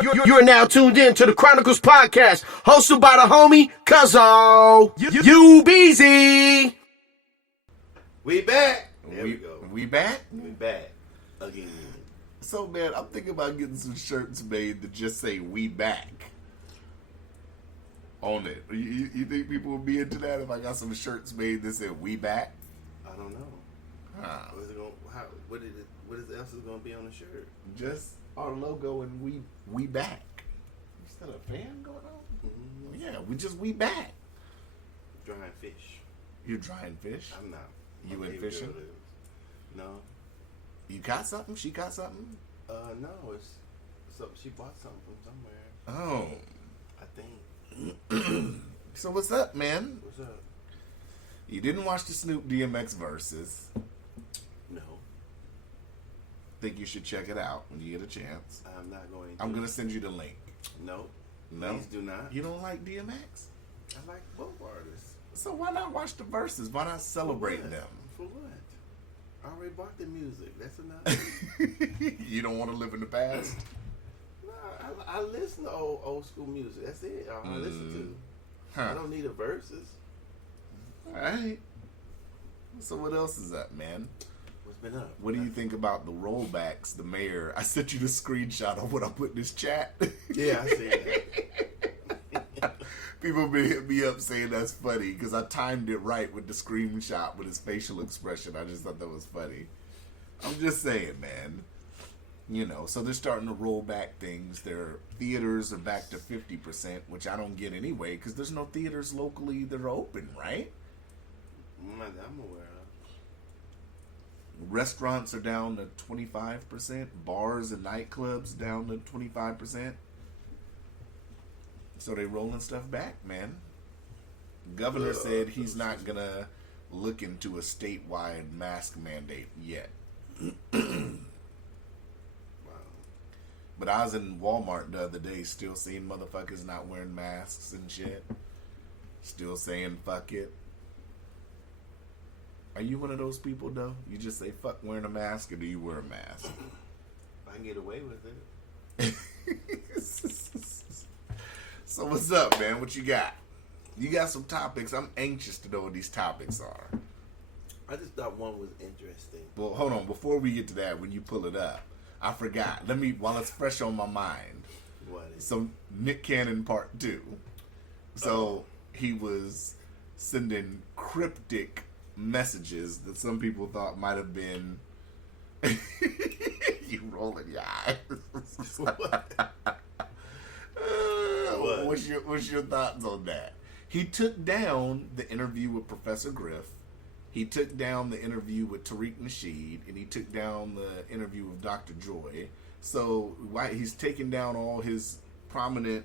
You're now tuned in to the Chronicles Podcast, hosted by the homie Cuzzo. You Beezy. We back. There we go. We back? We back again. So, man, I'm thinking about getting some shirts made that just say "We back" on it. You think people would be into that if I got some shirts made that said "We back"? I don't know. What is it going? What else is going to be on the shirt? Just our logo and we back. You still a fan going on? Mm-hmm. Yeah, we back. Drying fish. You drying fish? I'm not. You went fishing? No. You caught something? She caught something? No. It's something. She bought something from somewhere. Oh. I think. So what's up, man? What's up? You didn't watch the Snoop DMX verses. No. Think you should check it out when you get a chance. I'm not going to. I'm going to send you the link. No. No? Please do not. You don't like DMX? I like both artists. So why not watch the verses? Why not celebrate them? For what? I already bought the music. That's enough. You don't want to live in the past? No, I listen to old school music. That's it. All I listen to. I don't need a verses. All right. So what else is up, man? What's been up? What do you think about the rollbacks, the mayor? I sent you the screenshot of what I put in this chat. Yeah, I see that. People been hitting me up saying that's funny because I timed it right with the screenshot with his facial expression. I just thought that was funny. I'm just saying, man. You know, so they're starting to roll back things. Their theaters are back to 50%, which I don't get anyway because there's no theaters locally that are open, right? I'm aware of. Restaurants are down to 25%. Bars and nightclubs down to 25%. So they rolling stuff back, man. Governor said he's not going to look into a statewide mask mandate yet. Wow. But I was in Walmart the other day still seeing motherfuckers not wearing masks and shit. Still saying fuck it. Are you one of those people, though? You just say fuck wearing a mask, or do you wear a mask? I can get away with it. So what's up, man? What you got? You got some topics. I'm anxious to know what these topics are. I just thought one was interesting. Well, hold on. Before we get to that, when you pull it up, I forgot. While it's fresh on my mind. What is So Nick Cannon Part 2. So he was sending cryptic messages that some people thought might have been you rolling your eyes. What's your thoughts on that? He took down the interview with Professor Griff. He took down the interview with Tariq Nasheed, and he took down the interview with Dr. Joy. So he's taken down all his prominent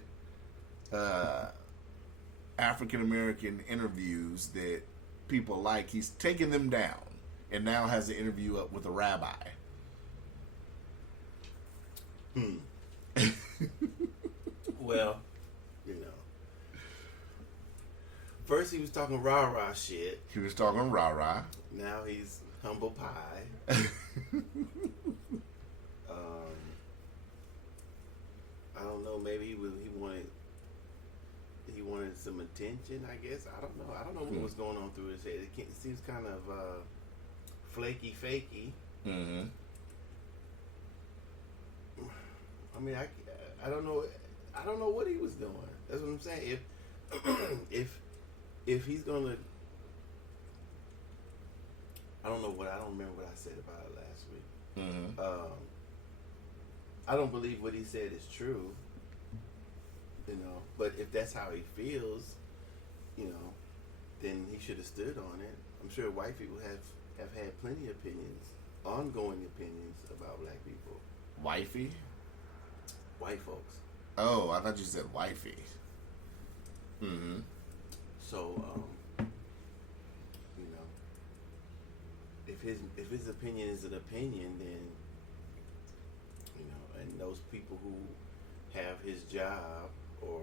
African American interviews that people like. He's taken them down, and now has an interview up with a rabbi. Well, you know. First he was talking rah-rah shit. He was talking rah-rah. Now he's humble pie. I don't know, maybe he wanted some attention, I guess. I don't know what was going on through his head. It seems kind of flaky. Mm-hmm. I mean, I don't know. I don't know what he was doing. That's what I'm saying. If he's gonna, I don't remember what I said about it last week. Mm-hmm. I don't believe what he said is true. You know, but if that's how he feels, you know, then he should have stood on it. I'm sure white people have had plenty of opinions, ongoing opinions about black people. Wifey? White folks. Oh, I thought you said wifey. Mm-hmm. So, you know, if his opinion is an opinion, then, you know, and those people who have his job or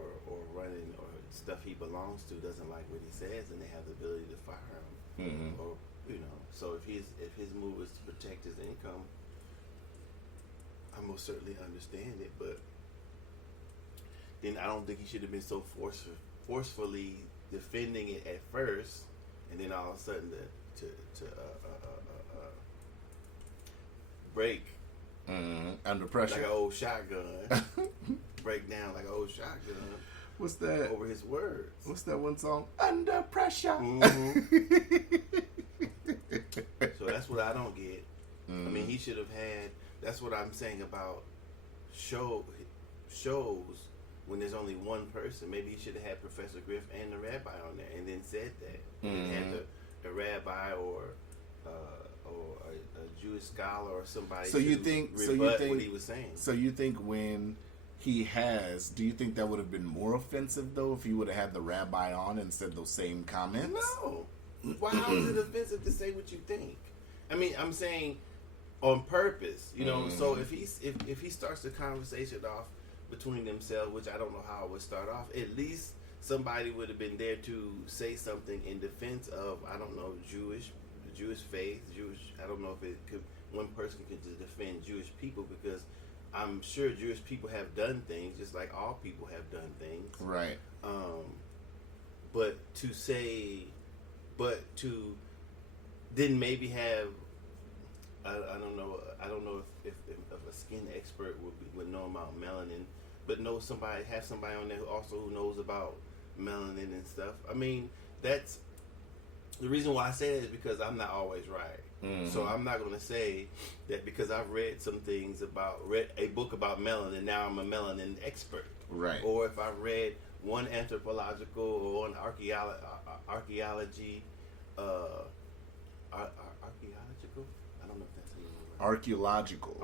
running or stuff he belongs to doesn't like what he says, and they have the ability to fire him. Mm-hmm. Or, you know, so if his move is to protect his income, I most certainly understand it, but then I don't think he should have been so forcefully defending it at first, and then all of a sudden to break Under pressure. like an old shotgun, break down like an old shotgun What's that? over his words. What's that one song? Under pressure. Mhm. So that's what I don't get. I mean, he should have had. That's what I'm saying about shows when there's only one person. Maybe he should have had Professor Griff and the rabbi on there, and then said that. And had the rabbi or a Jewish scholar or somebody. So you think? Rebut what he was saying. So you think when he has? Do you think that would have been more offensive though if he would have had the rabbi on and said those same comments? No. Why? How is it offensive to say what you think? I mean, I'm saying on purpose, you know. So if he starts the conversation off between themselves, which I don't know how it would start off, at least somebody would have been there to say something in defense of, I don't know, Jewish faith, I don't know if it could, one person could just defend Jewish people, because I'm sure Jewish people have done things just like all people have done things. Right. But to then maybe have, I don't know if a skin expert would know about melanin, but have somebody on there who knows about melanin and stuff. I mean, that's the reason why I say that is because I'm not always right. So I'm not going to say that because I've read a book about melanin, now I'm a melanin expert. Right. Or if I read one anthropological or one archaeological. I don't know if that's a word. Archaeological.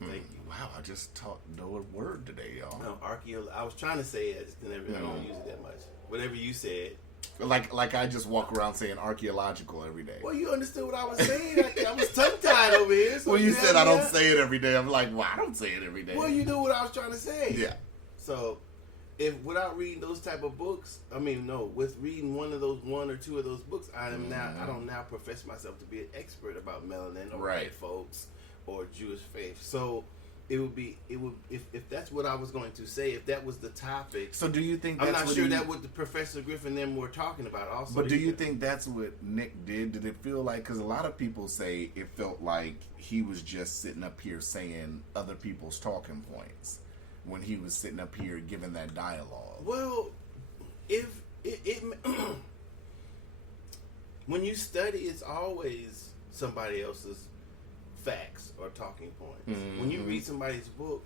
Thank you. Wow, I just know a word today, y'all. No, I was trying to say it. I don't use it that much. Whatever you said. Like I just walk around saying archaeological every day. Well, you understood what I was saying. I was tongue tied over here. So Well, you said I don't say it every day. I'm like, well, I don't say it every day. Well, you knew what I was trying to say. Yeah. So, if without reading those type of books, with reading one or two of those books, I don't now profess myself to be an expert about melanin or white folks or Jewish faith. So it would if that's what I was going to say, if that was the topic. So do you think I'm that's not sure that what the Professor Griffin and them were talking about also. But do you think that's what Nick did? Did it feel like, because a lot of people say it felt like he was just sitting up here saying other people's talking points when he was sitting up here giving that dialogue? Well, if it when you study, it's always somebody else's facts or talking points. When you read somebody's book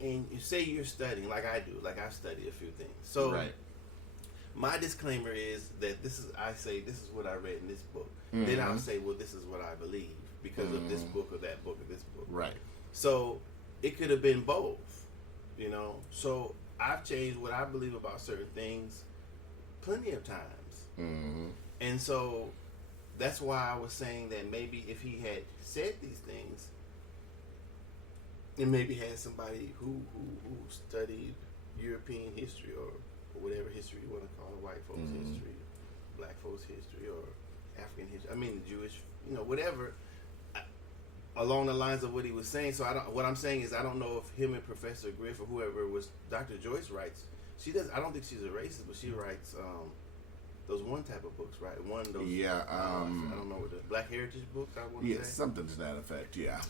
and you say you're studying, like I do, like I've studied a few things. So my disclaimer is that this is what I read in this book. Then I'll say, well, this is what I believe because of this book or that book or this book. Right. So it could have been both, you know. So I've changed what I believe about certain things plenty of times. And so that's why I was saying that maybe if he had said these things, and maybe had somebody who studied European history or whatever history you want to call it, white folks history, black folks history, or African history. I mean, Jewish, whatever, along the lines of what he was saying. So what I'm saying is I don't know if him and Professor Griff or whoever was, Dr. Joyce writes. I don't think she's a racist, but she writes those one type of books, right? One of those. Yeah. I don't know what the Black Heritage books. I want to say. Something to that effect. Yeah.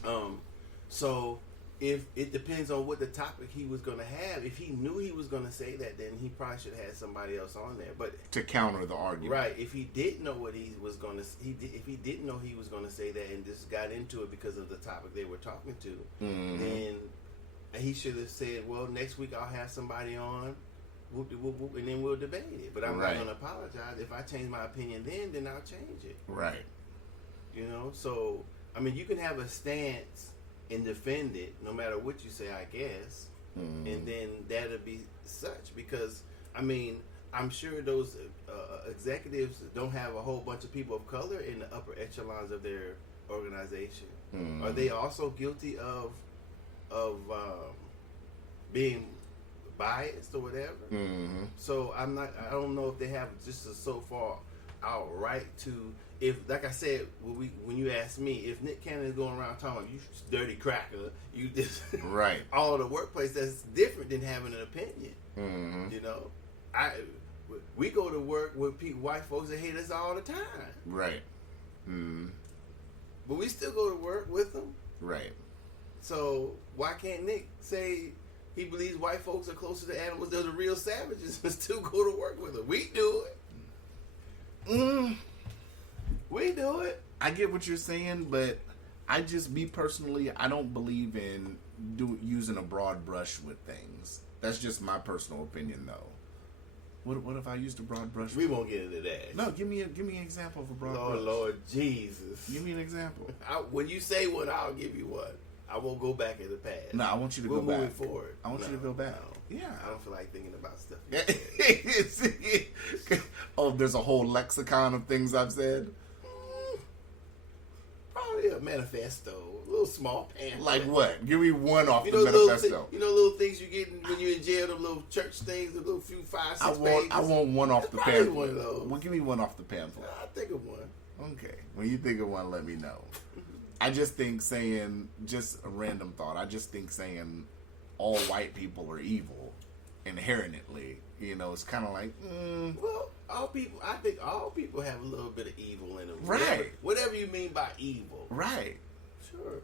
So if it depends on what the topic he was going to have. If he knew he was going to say that, then he probably should have had somebody else on there. But to counter the argument, right? If he didn't know what he was going to, if he didn't know he was going to say that and just got into it because of the topic they were talking to, then he should have said, "Well, next week I'll have somebody on." Whoop, whoop, whoop, and then we'll debate it. But I'm not going to apologize. If I change my opinion then I'll change it. Right. So, I mean, you can have a stance and defend it no matter what you say, I guess. And then that'll be such. Because, I mean, I'm sure those executives don't have a whole bunch of people of color in the upper echelons of their organization. Are they also guilty of being biased or whatever? So I don't know if they have just so far. our right to, if, like I said, when you asked me, if Nick Cannon is going around talking about you dirty cracker, you this, Right. all the workplace, that's different than having an opinion. Mm-hmm. You know, we go to work with white folks that hate us all the time, Right. Mm-hmm. but we still go to work with them. Right. So why can't Nick say he believes white folks are closer to animals than the real savages and still go to work with them? We do it. We do it. I get what you're saying, but me personally, I don't believe in using a broad brush with things. That's just my personal opinion, though. What if I used a broad brush? We won't get into that. No, give me an example of a broad brush. Lord Jesus. Give me an example. When you say one, I'll give you one. I won't go back in the past. No, I want you to We're go back. moving forward. I want you to go back. No. Yeah. I don't feel like thinking about stuff. Oh, there's a whole lexicon of things I've said. Probably a manifesto, a little small pamphlet. Like what? Give me one off the little manifesto. little things you get when you're in jail, the little church things, the little few 5, 6 pages. I want one off the Probably pamphlet. one of those. Well, give me one off the pamphlet. I'll think of one. Okay. When you think of one, let me know. I just think saying, just a random thought, I just think saying all white people are evil inherently, it's kind of like, Well, I think all people have a little bit of evil in them. Right. Whatever you mean by evil. right. Sure.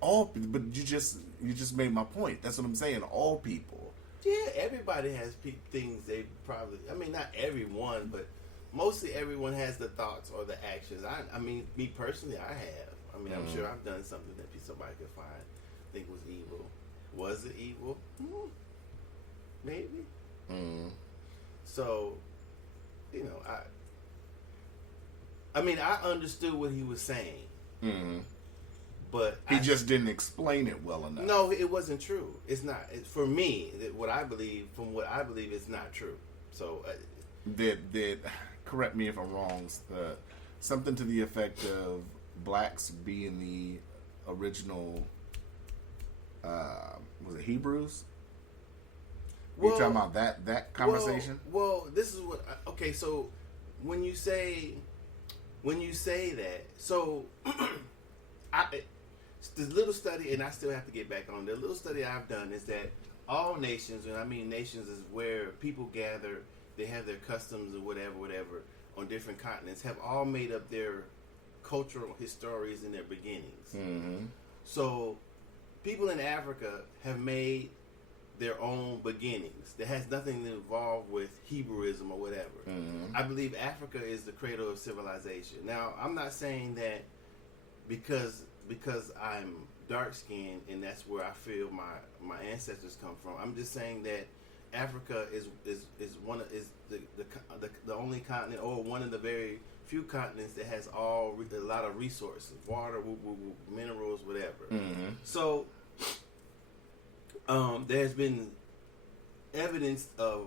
But you just made my point. That's what I'm saying. All people. Yeah, everybody has things they probably, not everyone, but mostly everyone has the thoughts or the actions. I mean, me personally, I have. I'm sure I've done something that somebody could think was evil. Was it evil? Maybe. So, I understood what he was saying. But He just didn't explain it well enough. No, it wasn't true. It's not. For me, what I believe, it's not true. So, correct me if I'm wrong, something to the effect of blacks being the original, was it Hebrews? You talking about that conversation? Well, this is what. Okay, so when you say that, so the little study, and I still have to get back on the little study I've done is that all nations, and I mean nations is where people gather, they have their customs or whatever on different continents, have all made up their cultural histories in their beginnings. So people in Africa have made their own beginnings that has nothing to involve with Hebrewism or whatever. I believe Africa is the cradle of civilization. Now, I'm not saying that because I'm dark skinned and that's where I feel my ancestors come from. I'm just saying that Africa is the only continent, or one of the very few continents that has a lot of resources, water, minerals, whatever. So there's been evidence of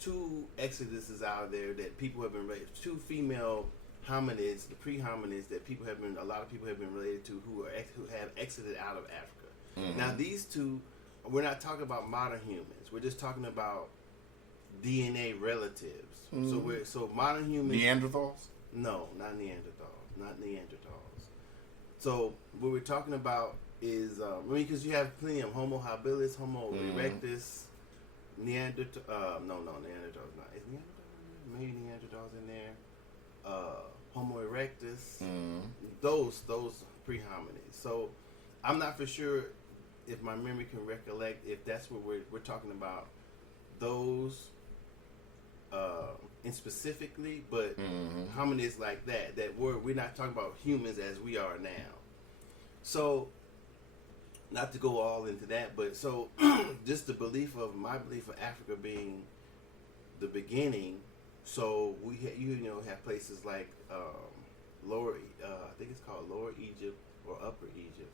2 exoduses out there that people have been raised, 2 female hominids, the pre-hominids that a lot of people have been related to who have exited out of Africa. Now these 2, we're not talking about modern humans. We're just talking about DNA relatives. So modern humans. Neanderthals? No, not Neanderthals. So what we're talking about is because you have plenty of Homo habilis, Homo erectus, Neanderthal. No, Neanderthals not. Is Neanderthal? Maybe Neanderthals in there. Homo erectus. Those pre-hominids. So I'm not for sure if my memory can recollect if that's what we're talking about. Those and specifically, but hominids like that we're not talking about humans as we are now. So not to go all into that, but so just my belief of Africa being the beginning. So we have places like lower, I think it's called Lower Egypt or Upper Egypt,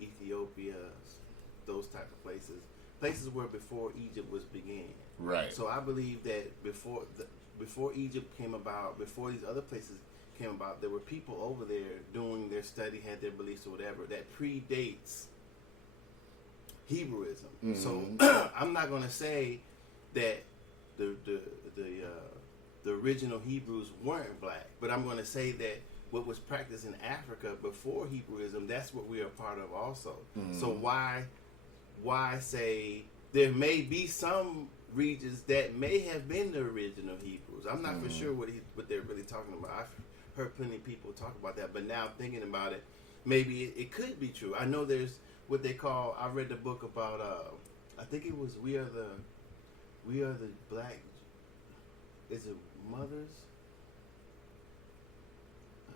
Ethiopia, those type of places where before Egypt was began. Right. So I believe that before Egypt came about, before these other places came about, there were people over there doing their study, had their beliefs or whatever that predates Hebrewism. So I'm not going to say that the the original Hebrews weren't black. But I'm going to say that what was practiced in Africa before Hebrewism, that's what we are part of also. So why say there may be some regions that may have been the original Hebrews? I'm not for sure what they're really talking about. I've heard plenty of people talk about that, but now thinking about it, maybe it could be true. I know there's what they call. I read the book about. I think it was We Are the Black. Is it Mothers?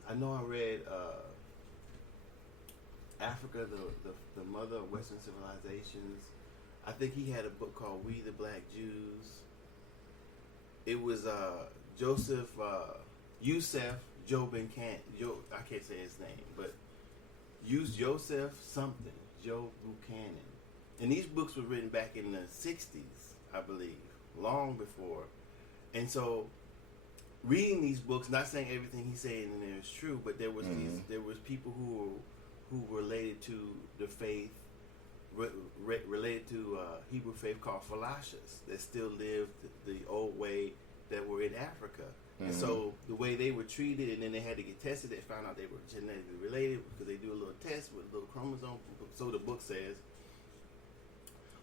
I know I read Africa, the Mother of Western Civilizations. I think he had a book called We the Black Jews. It was Joseph Yusef Joe I can't say his name, but Joseph something, Joe Buchanan. And these books were written back in the 60s, I believe, long before. And so reading these books, not saying everything he's saying in there is true, but there was there was people who related to the faith, related to Hebrew faith called Falashas, that still lived the old way that were in Africa. And so the way they were treated, and then they had to get tested, they found out they were genetically related because they do a little test with a little chromosome. So the book says.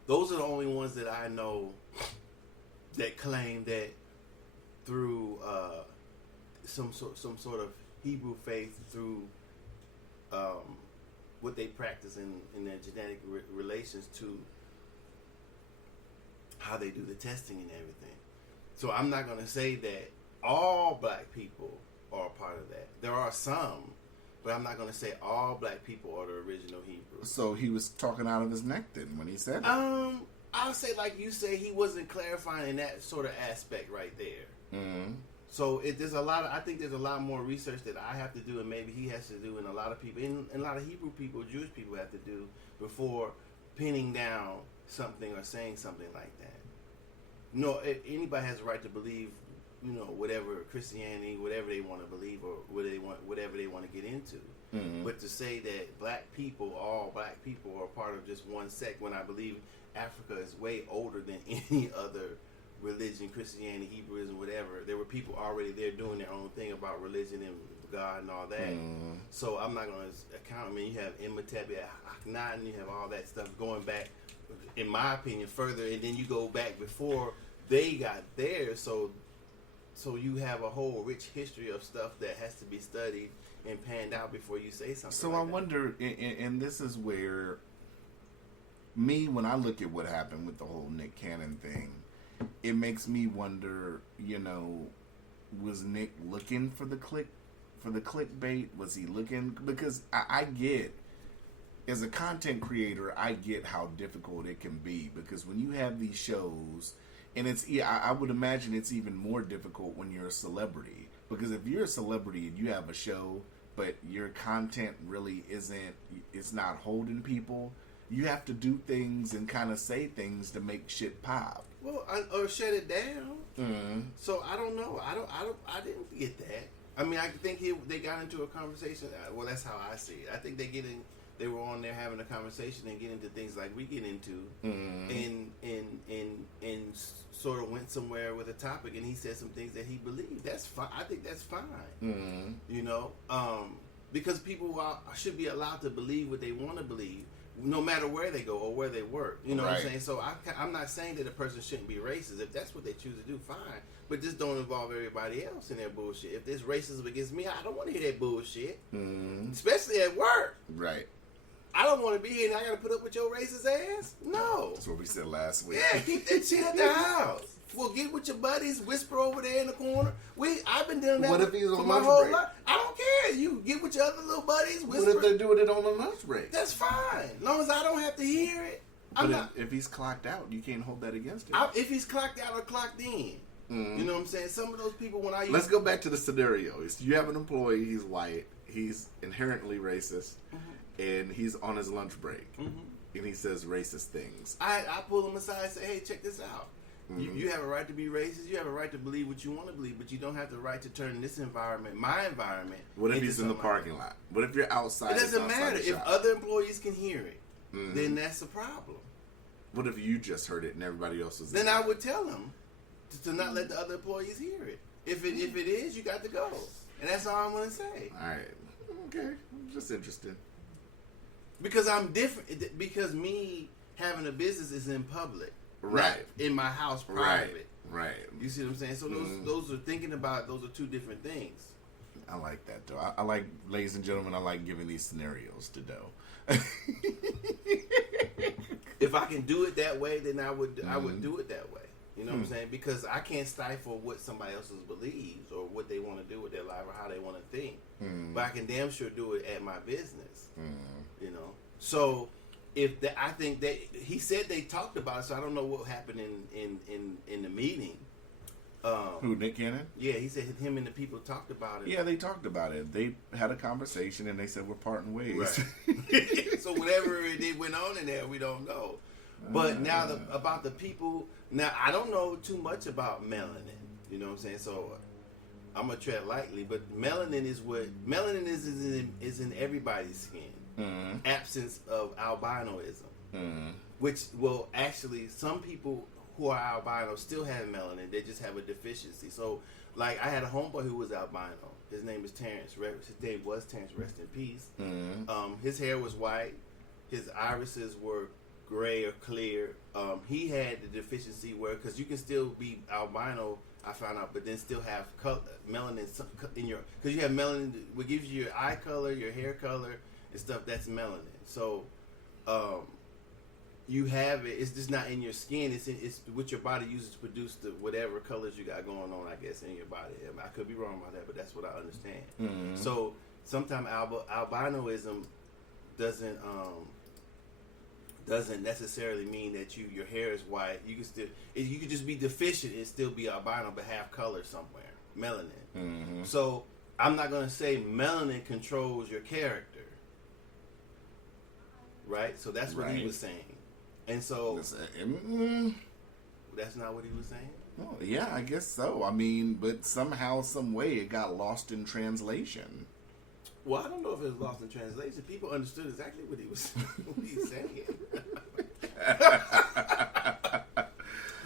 Those are the only ones that I know that claim that through some sort of Hebrew faith, through what they practice in their genetic relations to how they do the testing and everything. So I'm not going to say that all black people are a part of that. There are some, but I'm not going to say all black people are the original Hebrews. So he was talking out of his neck then when he said it. I'll say, like you say, he wasn't clarifying in that sort of aspect right there. So there's a lot. I think there's a lot more research that I have to do, and maybe he has to do, and a lot of people, and a lot of Hebrew people, Jewish people, have to do before pinning down something or saying something like that. No, anybody has a right to believe, whatever Christianity, whatever they want to believe, or whatever they want to get into. But to say that all black people are part of just one sect, when I believe Africa is way older than any other religion, Christianity, Hebrewism, whatever. There were people already there doing their own thing about religion and God and all that. So I'm not going to account. I mean, you have Imhotep, you have Akhenaten, you have all that stuff going back, in my opinion, further, and then you go back before they got there. So you have a whole rich history of stuff that has to be studied and panned out before you say something. So like I wonder, and this is where when I look at what happened with the whole Nick Cannon thing, it makes me wonder, was Nick looking for the clickbait? Was he looking? Because I get, as a content creator, I get how difficult it can be, because when you have these shows, and I would imagine it's even more difficult when you're a celebrity, because if you're a celebrity and you have a show, but your content really it's not holding people, you have to do things and kind of say things to make shit pop. Well, or shut it down. So I don't know. I didn't get that. I mean, I think they got into a conversation. Well, that's how I see it. I think they were on there having a conversation and get into things like we get into, and sort of went somewhere with a topic, and he said some things that he believed. That's fine. I think that's fine. Because people should be allowed to believe what they want to believe, no matter where they go or where they work. You know what I'm saying? So I'm not saying that a person shouldn't be racist. If that's what they choose to do, fine. But just don't involve everybody else in their bullshit. If there's racism against me, I don't want to hear that bullshit. Especially at work. Right. I don't want to be here and I got to put up with your racist ass. No. That's what we said last week. Yeah, keep that shit at the house. Well, get with your buddies, whisper over there in the corner. I've been doing that What if he's on for my lunch whole break? life. I don't care. You get with your other little buddies, whisper. What if they're doing it on a lunch break? That's fine. As long as I don't have to hear it. But if he's clocked out, you can't hold that against him. If he's clocked out or clocked in. You know what I'm saying? Some of those people, when I Let's go back to the scenario. You have an employee, he's white, he's inherently racist, and he's on his lunch break, and he says racist things. I pull him aside and say, hey, check this out. You have a right to be racist. You have a right to believe what you want to believe, but you don't have the right to turn this environment, my environment. What if he's in the parking lot? What if you're outside? It doesn't matter. If other employees can hear it, then that's a problem. What if you just heard it and everybody else was? Then I would tell them to not let the other employees hear it. If it is, you got to go, and that's all I'm gonna say. All right. Okay. Just interesting. Because I'm different. Because me having a business is in public, Right. not in my house private. Right. You see what I'm saying? So those are thinking about. Those are two different things. I like that though. I like, ladies and gentlemen, I like giving these scenarios to Doe. If I can do it that way, then I would do it that way. You know what I'm saying? Because I can't stifle what somebody else believes or what they want to do with their life or how they want to think. But I can damn sure do it at my business. You know. So if that, I think that he said they talked about it, so I don't know what happened in the meeting. Who, Nick Cannon? Yeah, he said him and the people talked about it. Yeah, they talked about it. They had a conversation and they said we're parting ways. Right. So whatever it went on in there, we don't know. But now about the people. Now I don't know too much about melanin. You know what I'm saying? So I'm gonna tread lightly. But melanin is in everybody's skin. Absence of albinoism, which will actually some people who are albino still have melanin. They just have a deficiency. So, like, I had a homeboy who was albino. His name is Terrence. His name was Terrence. Rest in peace. His hair was white. His irises were gray or clear. He had the deficiency where, because you can still be albino, I found out, but then still have melanin in your, because you have melanin, what gives you your eye color, your hair color, and stuff. That's melanin. So, you have it. It's just not in your skin. It's what your body uses to produce the whatever colors you got going on, I guess, in your body. I could be wrong about that, but that's what I understand. So sometimes albinoism doesn't necessarily mean that your hair is white. You could just be deficient and still be albino, but have color somewhere, melanin. So I'm not gonna say melanin controls your character, right? So that's what he was saying. And so that's not what he was saying. Oh, yeah, I guess so. I mean, but somehow, some way, it got lost in translation. Well, I don't know if it was lost in translation. People understood exactly what he was saying.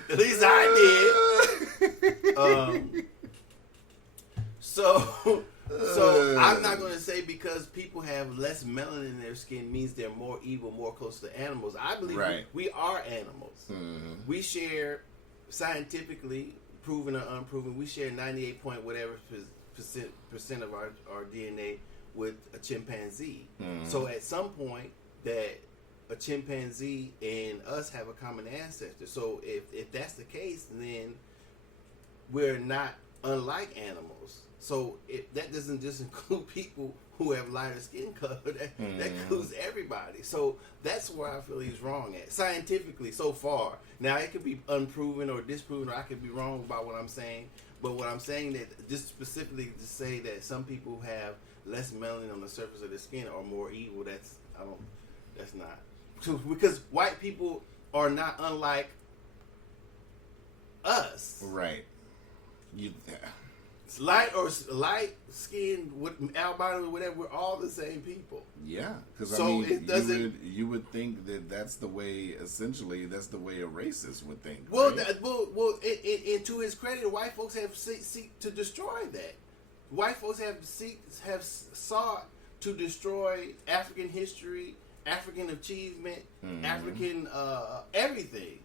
At least I did. So I'm not going to say because people have less melanin in their skin means they're more evil, more close to animals. I believe we are animals. We share, scientifically proven or unproven, we share 98 point whatever percent of our DNA with a chimpanzee. So at some point that a chimpanzee and us have a common ancestor. So if that's the case, then we're not unlike animals. So that doesn't just include people who have lighter skin color. That includes everybody. So that's where I feel he's wrong at, scientifically so far. Now, it could be unproven or disproven, or I could be wrong about what I'm saying. But what I'm saying, that just specifically to say that some people have less melanin on the surface of their skin are more evil, that's not. Because white people are not unlike us. Right. Light skin, with albino or whatever, we're all the same people. Yeah, because So I mean, it doesn't- you would think that that's the way. Essentially, that's the way a racist would think. Well, right? and to his credit, white folks have seek to destroy that. White folks have sought to destroy African history, African achievement, African everything.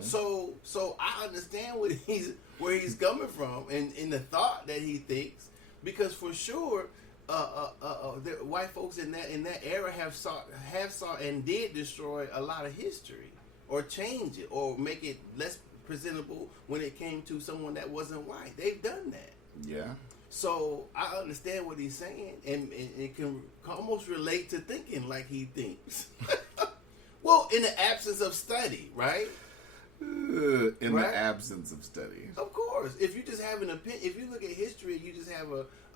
So I understand where he's coming from and in the thought that he thinks, because for sure, the white folks in that era have sought and did destroy a lot of history, or change it, or make it less presentable when it came to someone that wasn't white. They've done that. Yeah. So I understand what he's saying, and it can almost relate to thinking like he thinks. Well, in the absence of study, right? In Right? the absence of study. Of course, if you just have an opinion, if you look at history, you just have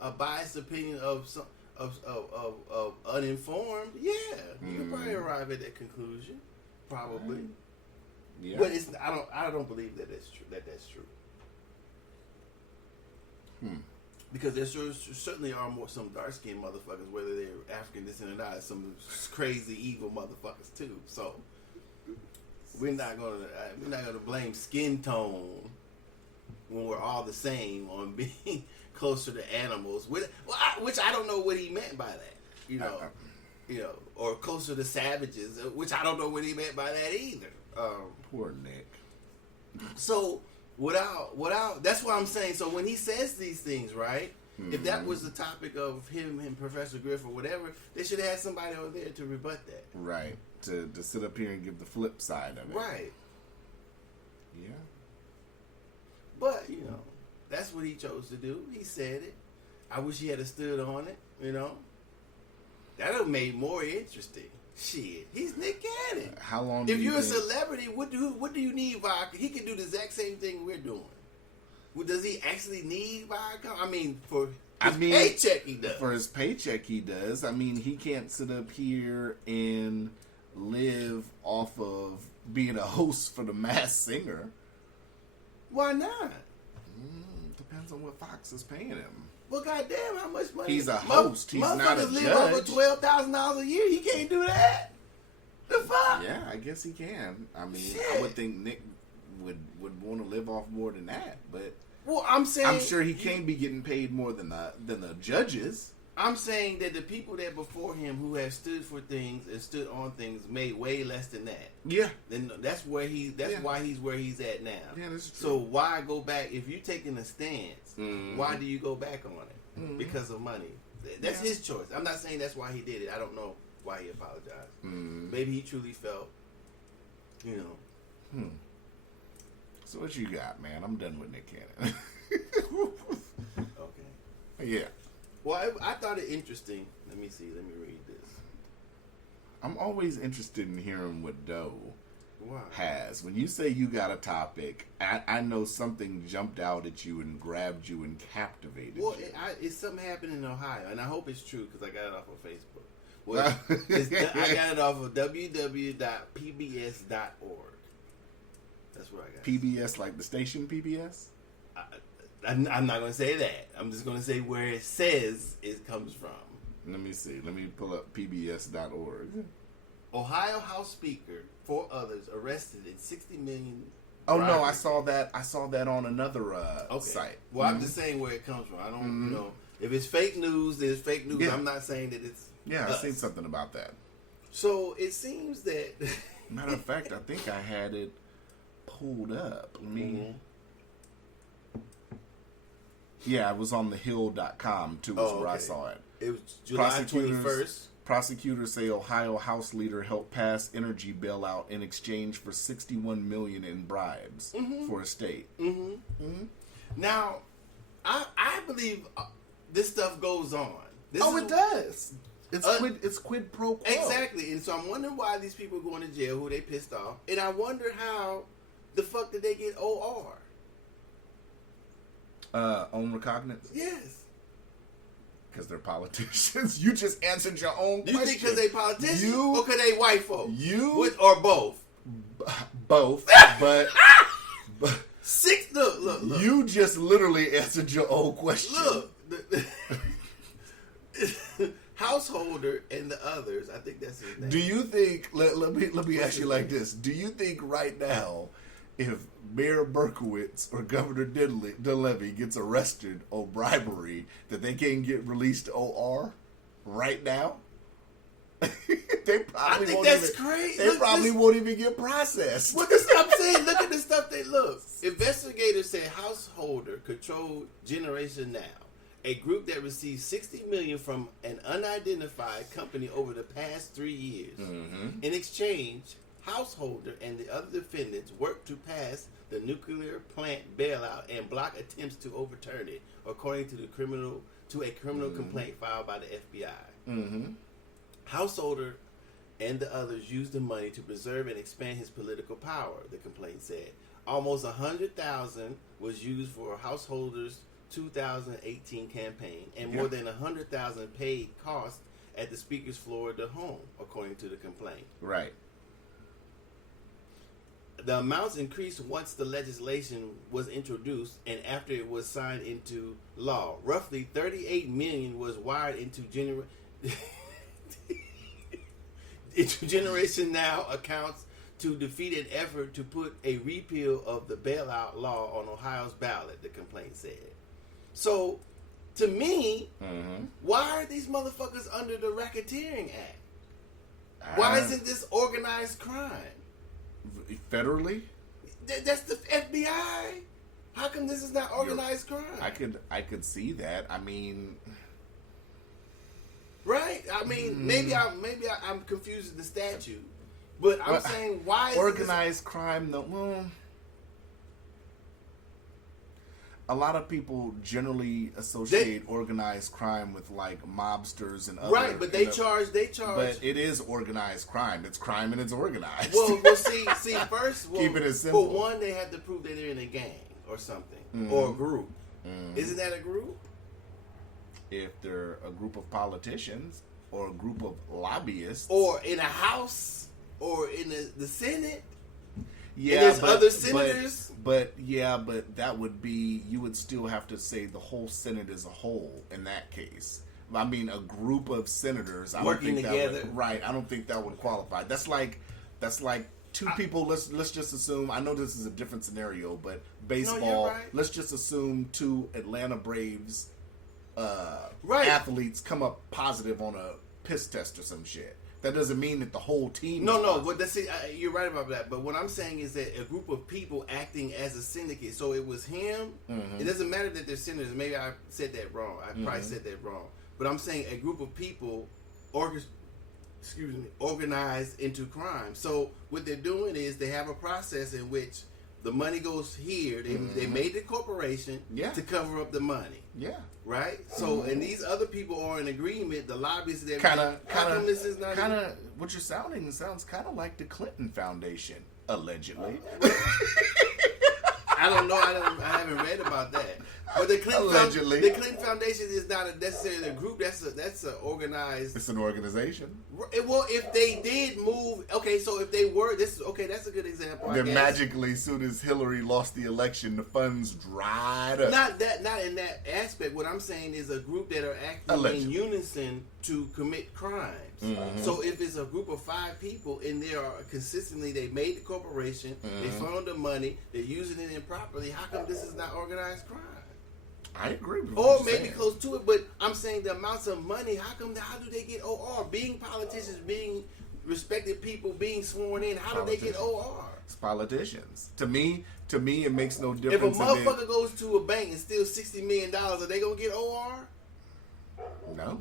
a biased opinion of uninformed. Yeah, you can probably arrive at that conclusion, probably. Yeah. But it's I don't believe that that's true. That's true. Because there certainly are some dark skinned motherfuckers, whether they're African descent or not, some crazy evil motherfuckers too. So we're not gonna blame skin tone when we're all the same on being closer to animals, which I don't know what he meant by that, or closer to savages, which I don't know what he meant by that either. Poor Nick. So without that's what I'm saying. So when he says these things, right? If that was the topic of him and Professor Griff or whatever, they should have had somebody over there to rebut that. Right. To sit up here and give the flip side of it. Right. Yeah. But, that's what he chose to do. He said it. I wish he had stood on it, That would have made more interesting. Shit. He's Nick Cannon. How long If do you you're a think- celebrity, what do you need Viacom? He can do the exact same thing we're doing. Well, does he actually need Viacom? I mean, for his paycheck he does. For his paycheck he does. I mean, he can't sit up here and live off of being a host for The Masked Singer. Why not? Depends on what Fox is paying him. Well, goddamn, how much money? He's a host. He's not a Motherfuckers live over judge. $12,000 a year. He can't do that. The fuck? Yeah, I guess he can. I mean, Shit. I would think Nick would want to live off more than that, but Well, I'm saying I'm sure he can be getting paid more than the judges. I'm saying that the people that before him who have stood for things and stood on things made way less than that. Yeah. Then that's why he's where he's at now. Yeah, that's true. So why go back if you're taking a stance? Mhm. Why do you go back on it? Because of money. That's his choice. I'm not saying that's why he did it. I don't know why he apologized. Maybe he truly felt, So what you got, man? I'm done with Nick Cannon. Okay. Yeah. Well, I thought it interesting. Let me see. Let me read this. I'm always interested in hearing what Doe Why? has. When you say you got a topic, I know something jumped out at you and grabbed you and captivated Well, you. it's something happened in Ohio, and I hope it's true because I got it off of Facebook. Well, I got it off of www.pbs.org. That's where I got it. PBS, like the station PBS? I'm not going to say that. I'm just going to say where it says it comes from. Let me see. Let me pull up pbs.org. Ohio House Speaker, 4 others arrested in $60 million. Oh no, bribery. I saw that on another site. Well, I'm just saying where it comes from. I don't, if it's fake news, then it's fake news. Yeah. I'm not saying that it's Yeah, I us. seen something about that. So it seems that Matter of fact, I think I had it pulled up. Let me. Yeah, it was on thehill.com too, is where I okay. saw it. it was July 21st. Prosecutors say Ohio House leader helped pass energy bailout in exchange for $61 million in bribes for a state. Now, I believe this stuff goes on. This Oh, is- it does. It's quid pro quo. Exactly. And so I'm wondering why these people are going to jail, who they pissed off. And I wonder how the fuck did they get OR? On recognizance? Yes. Because they're politicians. You just answered your own You question. think because they politicians You- or because they white folk? You- Or both? Both, but Look. you just literally answered your own question. Look. Householder and the others, I think that's his name. Do you think? Let me ask you like this: do you think right now, if Mayor Berkowitz or Governor DeLevy gets arrested on bribery, that they can't get released to OR right now? They probably I think won't that's even, crazy. They Look, probably this- won't even get processed. What the stuff I'm saying? Look at the stuff they look. Investigators say Householder controlled Generation Now, a group that received $60 million from an unidentified company over the past 3 years. In exchange, Householder and the other defendants worked to pass the nuclear plant bailout and block attempts to overturn it, according to a criminal complaint filed by the FBI. Householder and the others used the money to preserve and expand his political power, the complaint said. Almost $100,000 was used for Householder's 2018 campaign, and more than $100,000 paid costs at the Speaker's Florida home, according to the complaint. Right. The amounts increased once the legislation was introduced and after it was signed into law. Roughly $38 million was wired into Generation Now accounts to defeat an effort to put a repeal of the bailout law on Ohio's ballot, the complaint said. So, to me, why are these motherfuckers under the Racketeering Act? Why isn't this organized crime? Federally? That's the FBI. How come this is not organized crime? I could see that. I mean, right? I mean, maybe I'm confusing the statute, but I'm saying why is organized crime? No, well, a lot of people generally associate organized crime with like mobsters and other. Right, but they charge. But it is organized crime. It's crime and it's organized. Well, see, first, keep it as simple. For one, they have to prove that they're in a gang or something or a group. Isn't that a group? If they're a group of politicians or a group of lobbyists, or in a house or in the Senate. Yeah, and there's other senators. But that would be, you would still have to say the whole Senate as a whole in that case. I mean, a group of senators working together. I don't think that would qualify. That's like two people. Let's just assume. I know this is a different scenario, but baseball. No, you're right. Let's just assume two Atlanta Braves right. athletes come up positive on a piss test or some shit. That doesn't mean that the whole team. No. But you're right about that. But what I'm saying is that a group of people acting as a syndicate. So it was him. It doesn't matter that they're senators. Maybe I said that wrong. I probably said that wrong. But I'm saying a group of people, organized into crime. So what they're doing is they have a process in which the money goes here. They made the corporation to cover up the money. Yeah. Right? So, and these other people are in agreement, the lobbyists, they're kind of, what you're sounding sounds kind of like the Clinton Foundation, allegedly. I don't know. I haven't read about that. But the Clinton Foundation is not necessarily a group. That's an organized. It's an organization. Well, if they did move, okay. So if they were, that's a good example. Then magically, as soon as Hillary lost the election, the funds dried up. Not in that aspect. What I'm saying is a group that are acting in unison to commit crimes. So if it's a group of 5 people and they are consistently, they made the corporation, they found the money, they're using it improperly, how come this is not organized crime? I agree with or maybe close to it, but I'm saying the amounts of money, how do they get OR? Being politicians, being respected people, being sworn in, how do they get OR? It's politicians. To me, it makes no difference. If a motherfucker goes to a bank and steals $60 million, are they gonna get OR? No.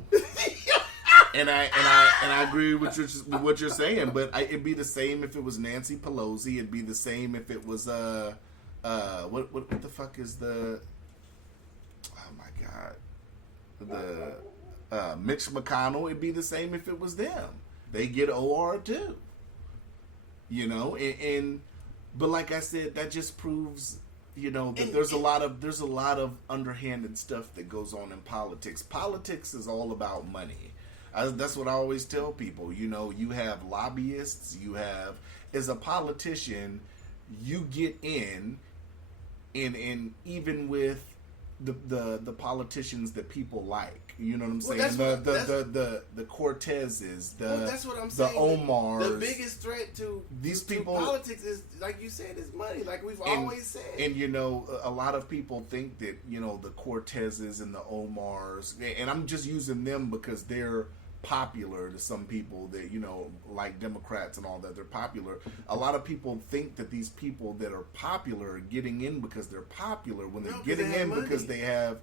And I agree with what you're saying, but it'd be the same if it was Nancy Pelosi. It'd be the same if it was what the fuck is the, oh my god, the Mitch McConnell. It'd be the same if it was them. They get OR too. You know, but like I said, that just proves, you know, that there's a lot of underhanded stuff that goes on in politics. Politics is all about money. That's what I always tell people. You know, you have lobbyists. You have, as a politician, you get in, and even with the politicians that people like. You know what I'm saying? The Cortezes, that's what I'm the saying. Omars. The biggest threat to these people, politics is, like you said, is money. Like we've always said. And you know, a lot of people think that, you know, the Cortezes and the Omars, and I'm just using them because they're popular to some people that, you know, like Democrats and all that. They're popular. A lot of people think that these people that are popular are getting in because they're popular, when they're getting in because they have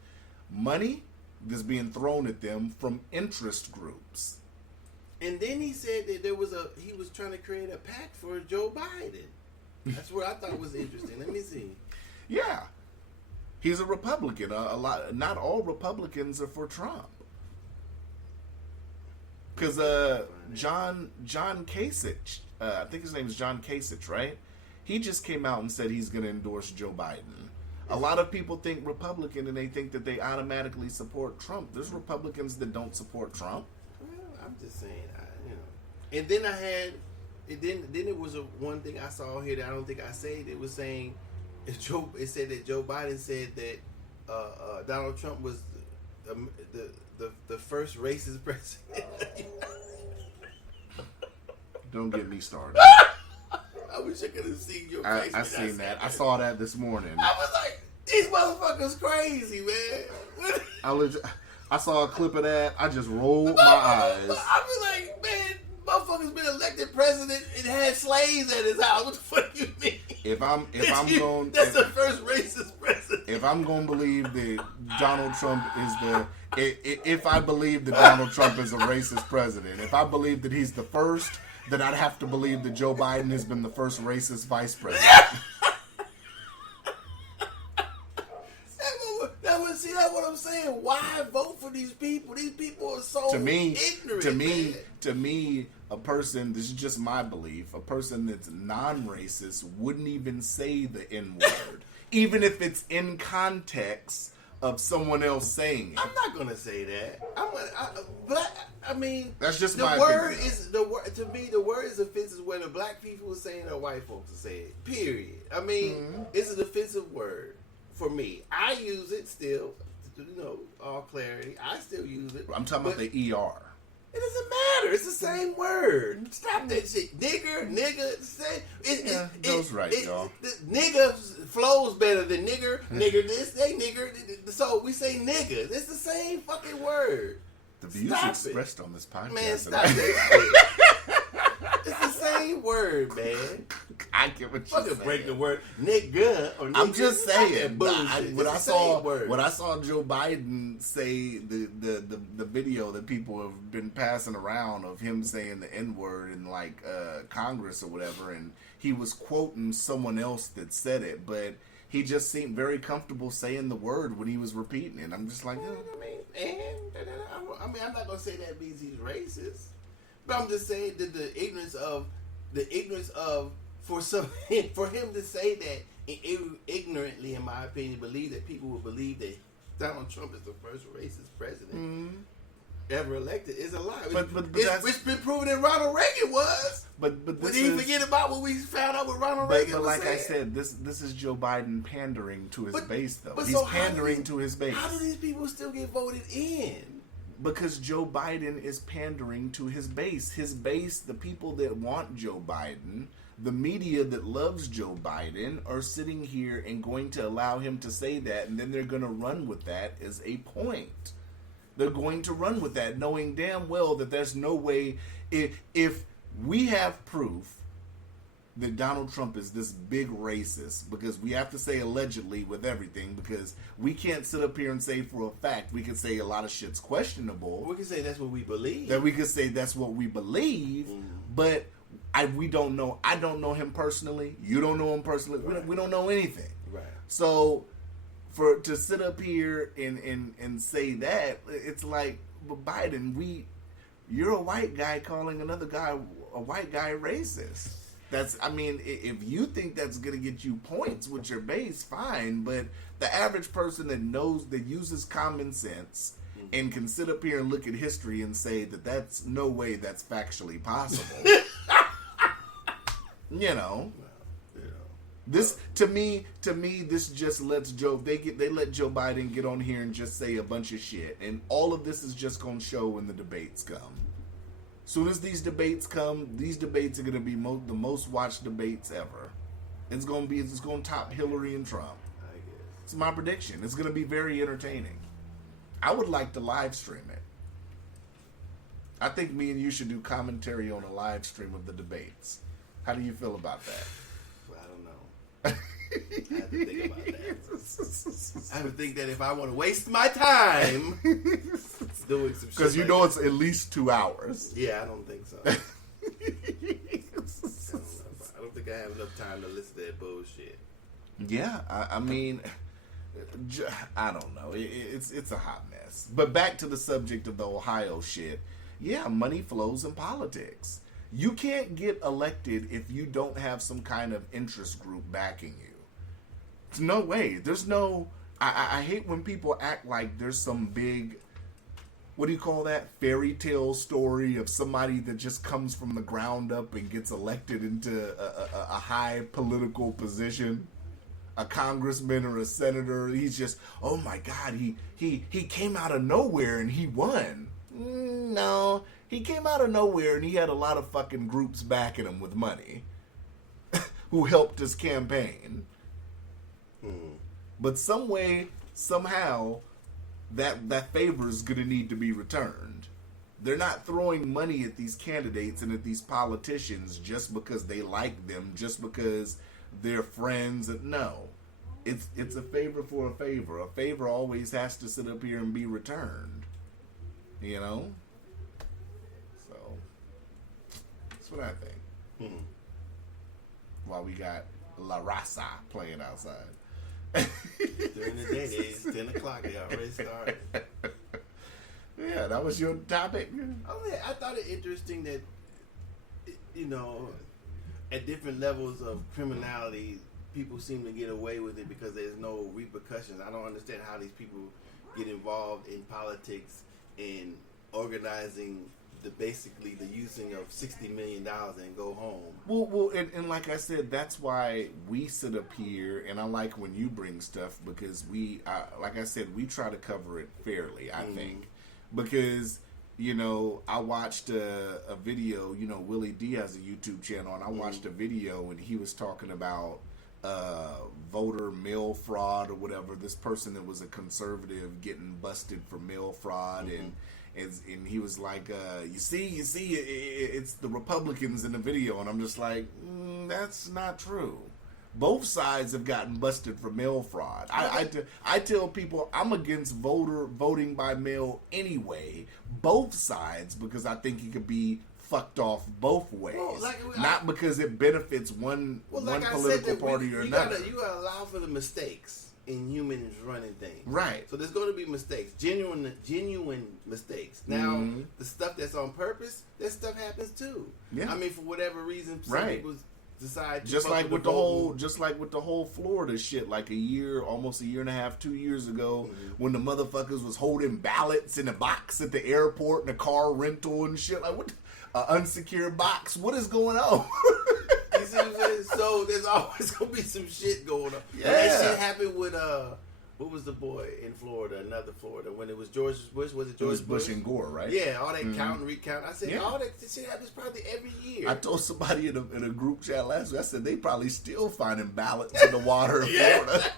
money that's being thrown at them from interest groups. And then he said that he was trying to create a PAC for Joe Biden. That's what I thought was interesting. Let me see. Yeah, he's a Republican. Not all Republicans are for Trump. Because John Kasich, I think his name is John Kasich, right? He just came out and said he's going to endorse Joe Biden. A lot of people think Republican, and they think that they automatically support Trump. There's Republicans that don't support Trump. Well, I'm just saying, you know. And then I had, then it was one thing I saw here that I don't think I said. It was saying, it said that Joe Biden said that Donald Trump was the first racist president. Don't get me started. I wish I could have seen your I face. when seen said that. I saw that this morning. I was like, these motherfuckers crazy, man. I saw a clip of that. I just rolled my eyes. I was like, man, motherfucker's been elected president and had slaves at his house. What the fuck you mean? If I'm going, that's the first racist president. if I'm going to believe that Donald Trump is if I believe that Donald Trump is a racist president, if I believe that he's the first, then I'd have to believe that Joe Biden has been the first racist vice president. See, that's what I'm saying. Why vote for these people? These people are so ignorant. To me, a person, this is just my belief, a person that's non-racist wouldn't even say the N-word, even if it's in context of someone else saying it. I'm not gonna say that. I mean, that's just the my word opinion. is the word to me. The word is offensive whether black people are saying it or white folks are saying it. Period. I mean, it's an offensive word for me. I use it still. All clarity. I still use it. I'm talking about the ER. It doesn't matter. It's the same word. Stop that shit. Nigger, nigga, same. Joe's right, y'all. Nigga flows better than nigger. Nigger this, they nigger. So we say nigga. It's the same fucking word. The views Stop expressed on this podcast. Man, stop that shit. It's the same word, man. I get what you're Fucking saying. break the word nigga or nigga. I'm just saying. Bullshit. When I saw Joe Biden say the video that people have been passing around of him saying the N-word in like Congress or whatever, and he was quoting someone else that said it, but he just seemed very comfortable saying the word when he was repeating it. I'm just like, I'm not gonna say that means he's racist, but I'm just saying that the ignorance of for him to say that ignorantly, in my opinion, believe that people would believe that Donald Trump is the first racist president ever elected is a lie. But it's been proven that Ronald Reagan was. But Did he forget about what we found out with Ronald Reagan? But was like I saying? said, this is Joe Biden pandering to his base, though. But He's so pandering to his base. How do these people still get voted in? Because Joe Biden is pandering to his base. His base, the people that want Joe Biden, the media that loves Joe Biden, are sitting here and going to allow him to say that, and then they're going to run with that as a point. They're going to run with that, knowing damn well that there's no way, if we have proof that Donald Trump is this big racist, because we have to say allegedly with everything, because we can't sit up here and say for a fact. We can say a lot of shit's questionable. We can say that's what we believe. That we could say that's what we believe, but we don't know. I don't know him personally. You don't know him personally. Right. We don't know anything. Right. So to sit up here and say that, it's like, but Biden, you're a white guy calling another guy, a white guy, racist. If you think that's going to get you points with your base, fine. But the average person that uses common sense and can sit up here and look at history and say that that's no way that's factually possible. This to me, this just lets they let Joe Biden get on here and just say a bunch of shit, and all of this is just going to show when the debates come. Soon as these debates come, these debates are going to be the most watched debates ever. It's going to top Hillary and Trump. I guess. It's my prediction. It's going to be very entertaining. I would like to live stream it. I think me and you should do commentary on a live stream of the debates. How do you feel about that? I don't know. I have to think about that. I have to think that if I want to waste my time doing some shit. Because you like know that. it's at least 2 hours. Yeah, I don't think so. I don't think I have enough time to listen to that bullshit. Yeah, I mean, I don't know. It's a hot mess. But back to the subject of the Ohio shit. Yeah, money flows in politics. You can't get elected if you don't have some kind of interest group backing you. There's no way. There's no... I hate when people act like there's some big... What do you call that? Fairy tale story of somebody that just comes from the ground up and gets elected into a high political position. A congressman or a senator. He's just, oh my God, he came out of nowhere and he won. No, he came out of nowhere and he had a lot of fucking groups backing him with money. who helped his campaign. Hmm. But some way, somehow, that favor is going to need to be returned. They're not throwing money at these candidates and at these politicians just because they like them, just because they're friends. No. It's a favor for a favor. A favor always has to sit up here and be returned. You know? So, that's what I think. Hmm. While we got La Raza playing outside. During the day, it's 10 o'clock. They already started. Yeah, that was your topic. Oh, yeah, I thought it interesting that, you know, at different levels of criminality, people seem to get away with it because there's no repercussions. I don't understand how these people get involved in politics and organizing basically the using of $60 million and go home. Well, and like I said, that's why we sit up here, and I like when you bring stuff because like I said, we try to cover it fairly, I think. Because, you know, I watched a video, you know, Willie D has a YouTube channel, and I watched a video, and he was talking about voter mail fraud or whatever. This person that was a conservative getting busted for mail fraud, and he was like, you see, it's the Republicans in the video, and I'm just like, that's not true. Both sides have gotten busted for mail fraud. I tell people I'm against voting by mail anyway, both sides, because I think it could be fucked off both ways. Well, not because it benefits one political party or another. You gotta allow for the mistakes in humans running things. Right. So there's going to be mistakes, genuine mistakes. Now, the stuff that's on purpose, that stuff happens too. Yeah. I mean, for whatever reason, some people decide to just like with the vote. whole Florida shit, like almost a year and a half, 2 years ago, when the motherfuckers was holding ballots in a box at the airport and a car rental and shit. Like, what? Unsecured box. What is going on? You see what I'm saying? So there's always gonna be some shit going on. Yeah. That shit happened with what was the boy in Florida? Another Florida when it was George Bush. Was it George It was Bush and Gore, right? Yeah, all that count and recount. I said Yeah. all that shit happens probably every year. I told somebody in a group chat last week. I said they probably still finding ballots in the water in Florida.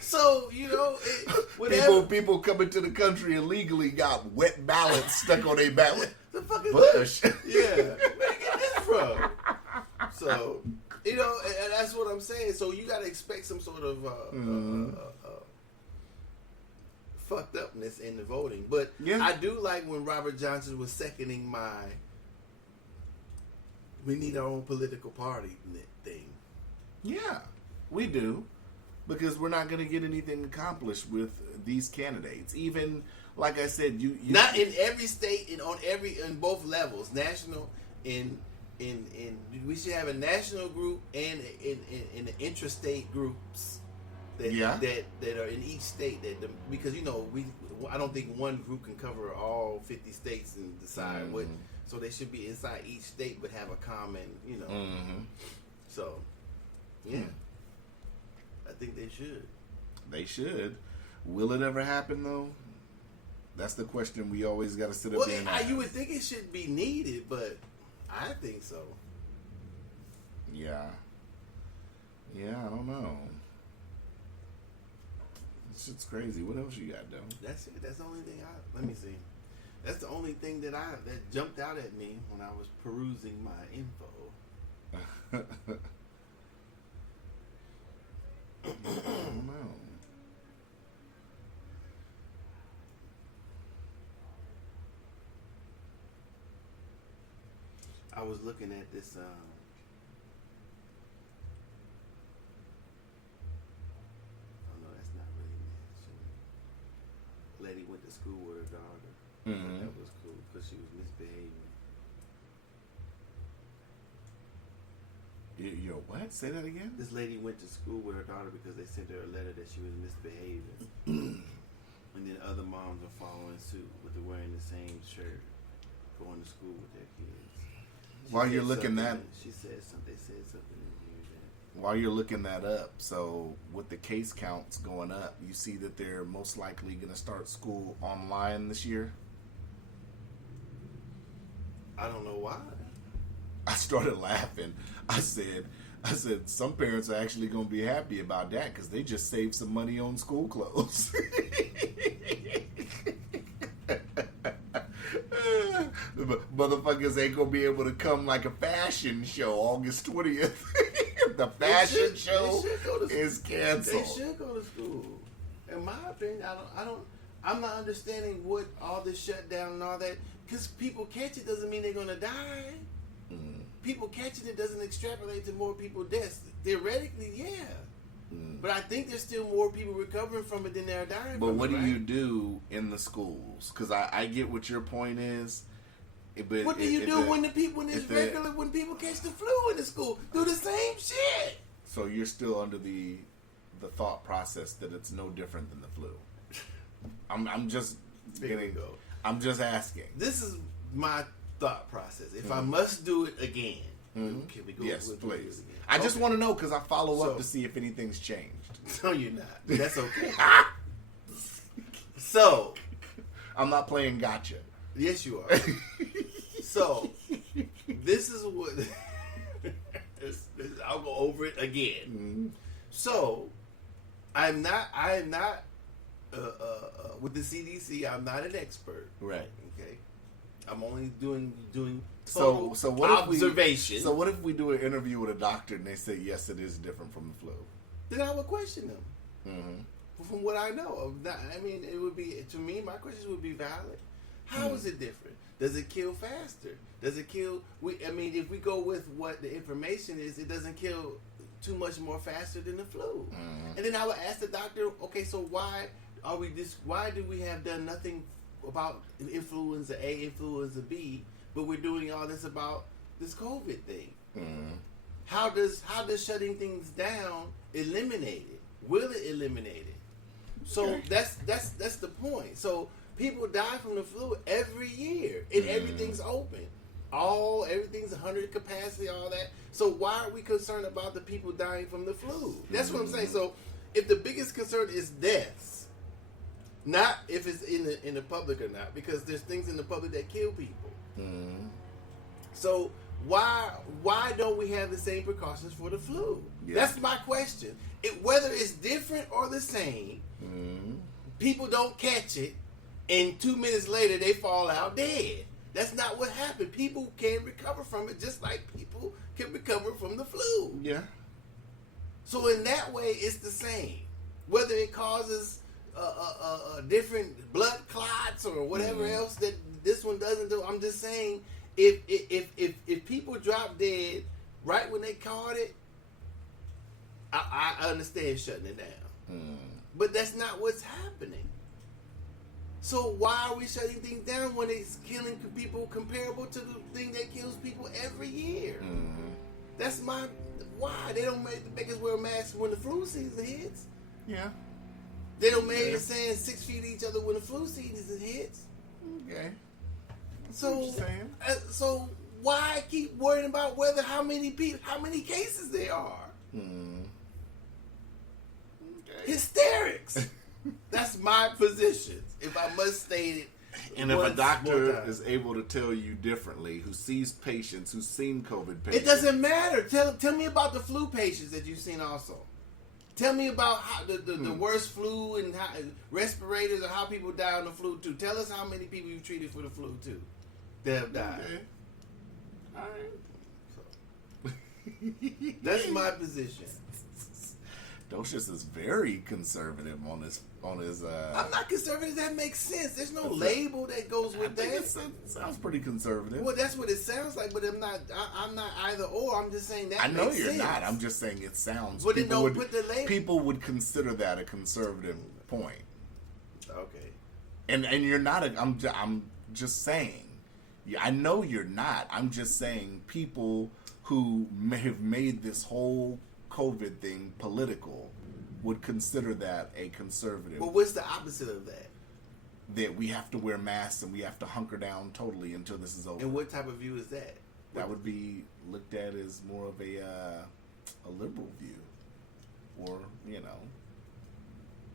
So you know, whatever. people coming to the country illegally got wet ballots stuck on their ballot. The fuck is Bush. that? Yeah, where you get this from? So you know, and that's what I'm saying. So you got to expect some sort of fucked upness in the voting. But I do like when Robert Johnson was seconding we need our own political party thing. Yeah, we do. Because we're not going to get anything accomplished with these candidates. Even, like I said, you not in every state and in both levels, national in we should have a national group and in the intrastate groups that are in each state because you know I don't think one group can cover all 50 states and decide what, so they should be inside each state but have a common, you know. So yeah. I think they should. They should. Will it ever happen though? That's the question we always got to sit up there and ask. You would think it should be needed, but I think so. Yeah. Yeah, I don't know. This shit's crazy. What else you got, though? That's it. That's the only thing let me see. That's the only thing that jumped out at me when I was perusing my info. I don't know. I was looking at this. Oh no, that's not really national. Lady went to school with her daughter. That was cool because she was misbehaving. Yo, what? Say that again? This lady went to school with her daughter because they sent her a letter that she was misbehaving. And then other moms are following suit with wearing the same shirt, going to school with their kids. While you're looking that, she said something. They said something in here that. While you're looking that up, so with the case counts going up, you see that they're most likely going to start school online this year. I don't know why. I started laughing. I said, some parents are actually going to be happy about that because they just saved some money on school clothes. Motherfuckers ain't going to be able to come like a fashion show August 20th. The fashion show is canceled. They should go to school. In my opinion, I'm not understanding what all this shutdown and all that. Because people catch it doesn't mean they're going to die. People catching it doesn't extrapolate to more people deaths. Theoretically, yeah. But I think there's still more people recovering from it than there are dying But from what it, do right? you do in the schools? Because I get what your point is. But What do you do when people catch the flu in the school? Do the same shit. So you're still under the thought process that it's no different than the flu. I'm just Bingo. I'm just asking. This is my thought process. If I must do it again, can we go? Yes, we'll do it please. again. I just want to know because I follow up So- to see if anything's changed. No, you're not. That's okay. So, I'm not playing gotcha. yes, you are. So, this is what I'll go over it again. So, I am not with the CDC. I'm not an expert. Right. Okay, I'm only doing So total what observation. So what if we do an interview with a doctor and they say yes, it is different from the flu? Then I would question them. Mm-hmm. From what I know of that, I mean, it would be, to me, my questions would be valid. How is it different? Does it kill faster? Does it kill? I mean, if we go with what the information is, it doesn't kill too much more faster than the flu. And then I would ask the doctor, okay, so why are we this? Why do we have done nothing about influenza A, influenza B, but we're doing all this about this COVID thing? How does shutting things down eliminate it? Will it eliminate it? So that's the point. So people die from the flu every year, and everything's open. Everything's 100 capacity, all that. So why are we concerned about the people dying from the flu? That's what I'm saying. So if the biggest concern is deaths, not if it's in the public or not, because there's things in the public that kill people. So why don't we have the same precautions for the flu? Yeah. That's my question. Whether it's different or the same, people don't catch it, and 2 minutes later they fall out dead. That's not what happened. People can recover from it just like people can recover from the flu. Yeah. So in that way, it's the same. Whether it causes different blood clots or whatever else that this one doesn't do, I'm just saying, if people drop dead right when they caught it, I understand shutting it down. But that's not what's happening. So why are we shutting things down when it's killing people comparable to the thing that kills people every year? That's why they don't make us wear masks when the flu season hits. Yeah. They don't make us stand 6 feet to each other when the flu season hits. Okay. So, what you're saying. So why keep worrying about how many cases there are? Okay. Hysterics. That's my position. If I must state it. And if a more doctor time. is able to tell you differently, who sees patients, who's seen COVID patients, It doesn't matter. Tell me about the flu patients that you've seen also. Tell me about how the worst flu and how respirators or how people die on the flu too. Tell us how many people you've treated for the flu too that have died. Okay. All right. That's my position. Docious is very conservative on his. I'm not conservative. That makes sense. There's no label that goes I with think that. it sounds pretty conservative. Well, that's what it sounds like, but I'm not either or. I'm just saying that I know makes you're sense. not. I'm just saying it sounds. But then don't put the label. People would consider that a conservative point, Okay. and you're not. I'm just saying. Yeah, I know you're not. I'm just saying people who may have made this whole COVID thing political would consider that a conservative. But what's the opposite of that? That we have to wear masks and we have to hunker down totally until this is over. And what type of view is that? That would be looked at as more of a liberal view, or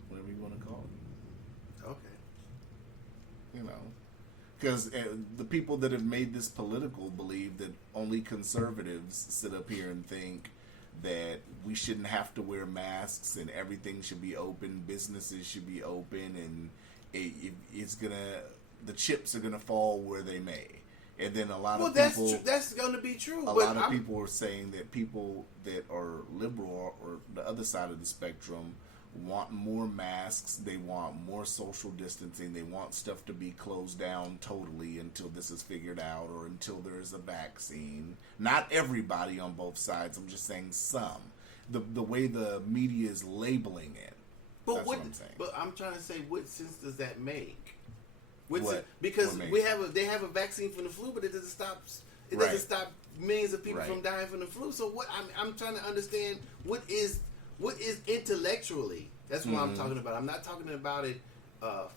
whatever you want to call it. Okay. Because the people that have made this political believe that only conservatives sit up here and think that we shouldn't have to wear masks and everything should be open, businesses should be open, and the chips are gonna fall where they may. And then a lot of people, that's going to be true. a lot of people are saying that people that are liberal or the other side of the spectrum want more masks, they want more social distancing, they want stuff to be closed down totally until this is figured out or until there is a vaccine. Not everybody on both sides, I'm just saying some. The way the media is labeling it. But that's what I'm saying. But I'm trying to say, what sense does that make? What Because makes they have a vaccine for the flu, but it doesn't stop. It Right. doesn't stop millions of people Right. from dying from the flu. So what? I'm trying to understand what is intellectually. That's what I'm talking about. I'm not talking about it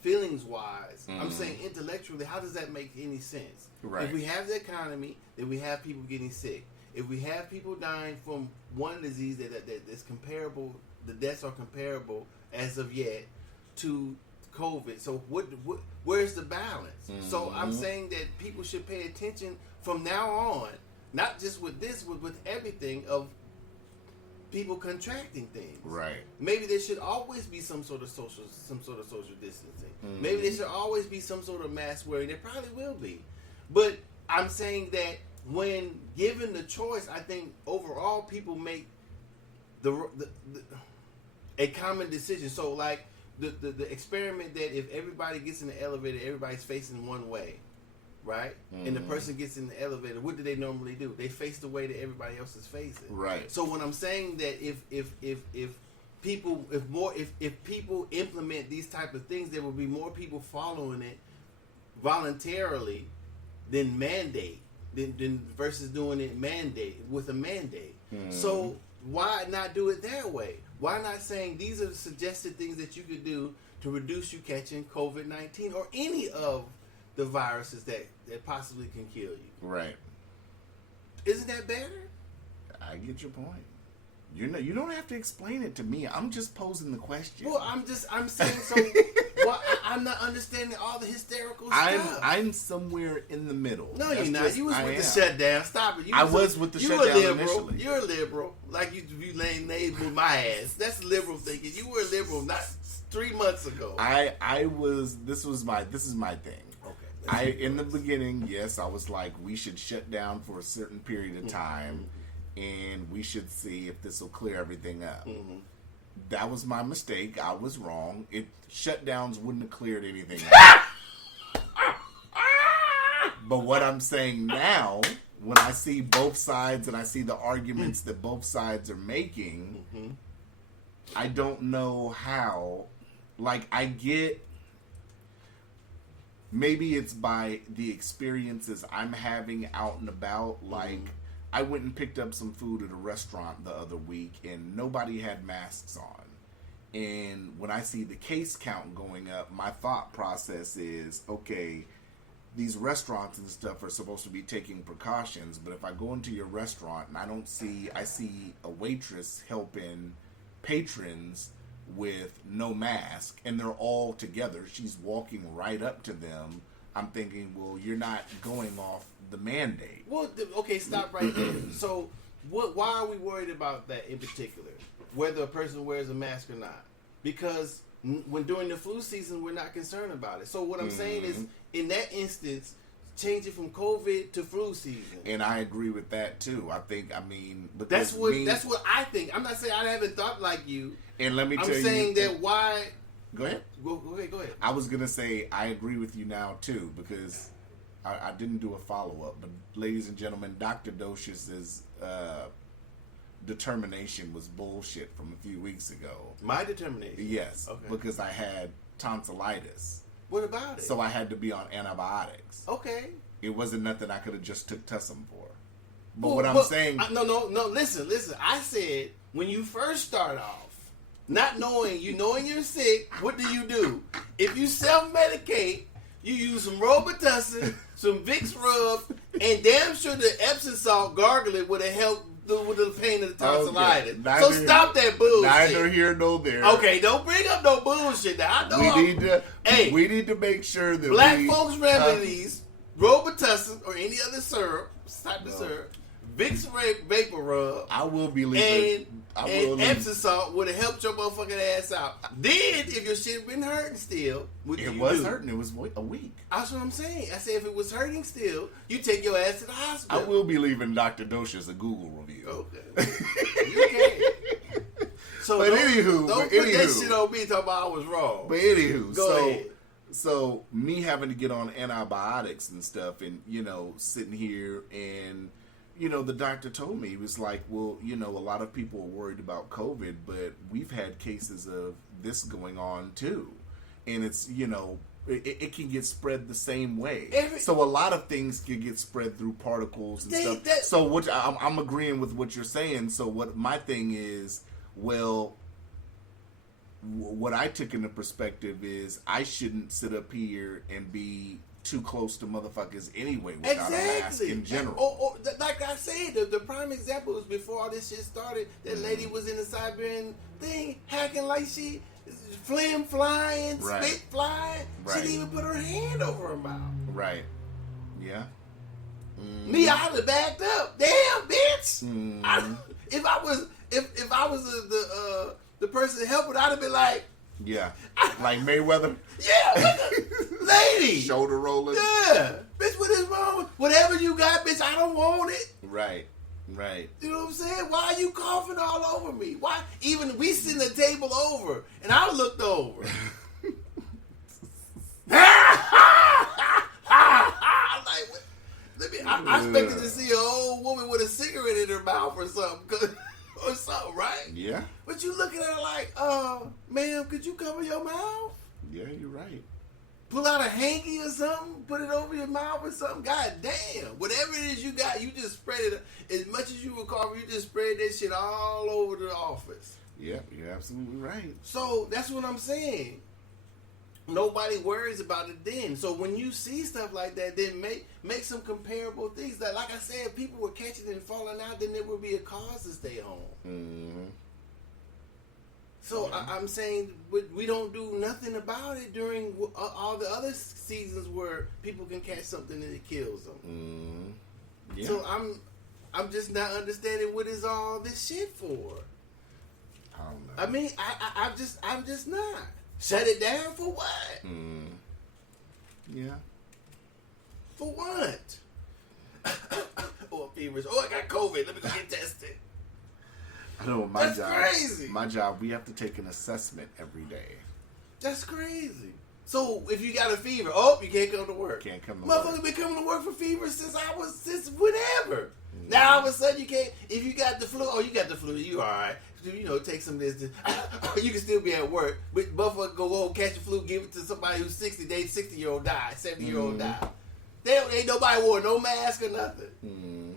feelings wise. I'm saying intellectually. How does that make any sense? Right. If we have the economy, then we have people getting sick. If we have people dying from one disease that's comparable, the deaths are comparable as of yet to COVID. So where's the balance? So I'm saying that people should pay attention from now on, not just with this, with everything of people contracting things. Right. Maybe there should always be some sort of social distancing. Maybe there should always be some sort of mask wearing. There probably will be. But I'm saying that when given the choice, I think overall people make a common decision. So like the experiment that if everybody gets in the elevator, everybody's facing one way, right? And the person gets in the elevator, what do they normally do? They face the way that everybody else is facing. Right. So when I'm saying that if people implement these type of things, there will be more people following it voluntarily than mandate than versus doing it with a mandate. So why not do it their way? Why not saying these are the suggested things that you could do to reduce you catching COVID-19 or any of the viruses that possibly can kill you? Right. Isn't that better? I get your point. You don't have to explain it to me. I'm just posing the question. Well, I'm saying so. Well, I'm not understanding all the hysterical stuff. I'm somewhere in the middle. No, That's you're not. just- You was I with the am. shutdown. Stop it. I was with the you shutdown a liberal. initially. You're a liberal. Like you labeled my ass. That's liberal thinking. You were a liberal not 3 months ago. I was. This is my thing. Okay. In the beginning, yes, I was like, we should shut down for a certain period of time, and we should see if this will clear everything up. That was my mistake. I was wrong. Shutdowns wouldn't have cleared anything up. But what I'm saying now, when I see both sides and I see the arguments that both sides are making, I don't know how. Like, I get. Maybe it's by the experiences I'm having out and about. Like, I went and picked up some food at a restaurant the other week, and nobody had masks on. And when I see the case count going up, my thought process is, okay, these restaurants and stuff are supposed to be taking precautions, but if I go into your restaurant and I see a waitress helping patrons with no mask, and they're all together, she's walking right up to them, I'm thinking, well, you're not going off the mandate. Well, okay, stop right there. So, why are we worried about that in particular? Whether a person wears a mask or not? Because when during the flu season, we're not concerned about it. So what I'm saying is, in that instance, change it from COVID to flu season. And I agree with that too. Because That's what I think. I'm not saying I haven't thought like you. And let me tell you, I'm saying that why. Go ahead. Go ahead. I was gonna say I agree with you now too, because I didn't do a follow up, but ladies and gentlemen, Dr. Docius's determination was bullshit from a few weeks ago. My determination. Yes, Okay. because I had tonsillitis, What about it? so I had to be on antibiotics. Okay. It wasn't nothing I could have just took Tussum for. But what I'm saying, no. Listen. I said when you first start off, not knowing you're sick, what do? If you self-medicate, you use some Robitussin, some Vicks rub, and damn sure the Epsom salt gargle it would have helped with the pain of the tonsillitis. Okay. So stop that bullshit. Neither here nor there. Okay, don't bring up no bullshit. Now I know We need to make sure that Black folks remedies, Robitussin or any other syrup, type of syrup, Vicks Vapor Rub, I will be leaving. and Epsom salt would have helped your motherfucking ass out. Then, if your shit been hurting still, what do It you was do? hurting. It was a week. That's what I'm saying. I said if it was hurting still, you take your ass to the I hospital. will be leaving Dr. Docious a Google review. Okay. You can. So But don't put that anywho. shit on me talking about I was wrong. But anywho, Go ahead. So me having to get on antibiotics and stuff, and sitting here, and the doctor told me, he was like, well, a lot of people are worried about COVID, but we've had cases of this going on too, and it's it can get spread the same way. So a lot of things can get spread through particles and stuff. So which I'm agreeing with what you're saying. So what my thing is, well, what I took into perspective is I shouldn't sit up here and be too close to motherfuckers anyway without a mask in general. Or like I said, the prime example was before all this shit started. That lady was in the Siberian thing, hacking like she phlegm flying, Right. spit flying. She Right. didn't even put her hand over her mouth. Right. Yeah. Me, I'd have backed up. Damn, bitch. Mm. If I was the person helping, I'd have been like, Yeah. Like Mayweather. yeah, lady. Shoulder rolling. Yeah, bitch, what is wrong? Whatever you got, bitch, I don't want it. Right. Right. You know what I'm saying? Why are you coughing all over me? Why? Even we sitting the table over, and I looked over. I'm like, what? I expected to see an old woman with a cigarette in her mouth or something, or something, right? Yeah. But you looking at her like, ma'am, could you cover your mouth? Yeah, you're right. Pull out a hanky or something, put it over your mouth or something. God damn. Whatever it is you got, you just spread it. As much as you recover, you just spread that shit all over the office. Yeah, you're absolutely right. So that's what I'm saying. Nobody worries about it then. So when you see stuff like that, then make some comparable things. Like I said, if people were catching it and falling out, then there would be a cause to stay home. Mm-hmm. So I'm saying we don't do nothing about it during all the other seasons where people can catch something and it kills them. Mm-hmm. Yeah. So I'm just not understanding what is all this shit for. I don't know. I mean, I'm just not. Shut it down for what? Mm. Yeah. For what? Oh, feverish. Oh, I got COVID. Let me go get tested. I know my That's job. crazy. My job, we have to take an assessment every day. That's crazy. So if you got a fever, you can't come to work. Can't come to Motherfucker work. been coming to work for fever since whenever. Now all of a sudden you can't. If you got the flu, you got the flu. You all right? Take some of this. You can still be at work, but motherfucker go home, catch the flu, give it to somebody who's 60. They 60-year-old die, 70-year-old die. Ain't nobody wore no mask or nothing.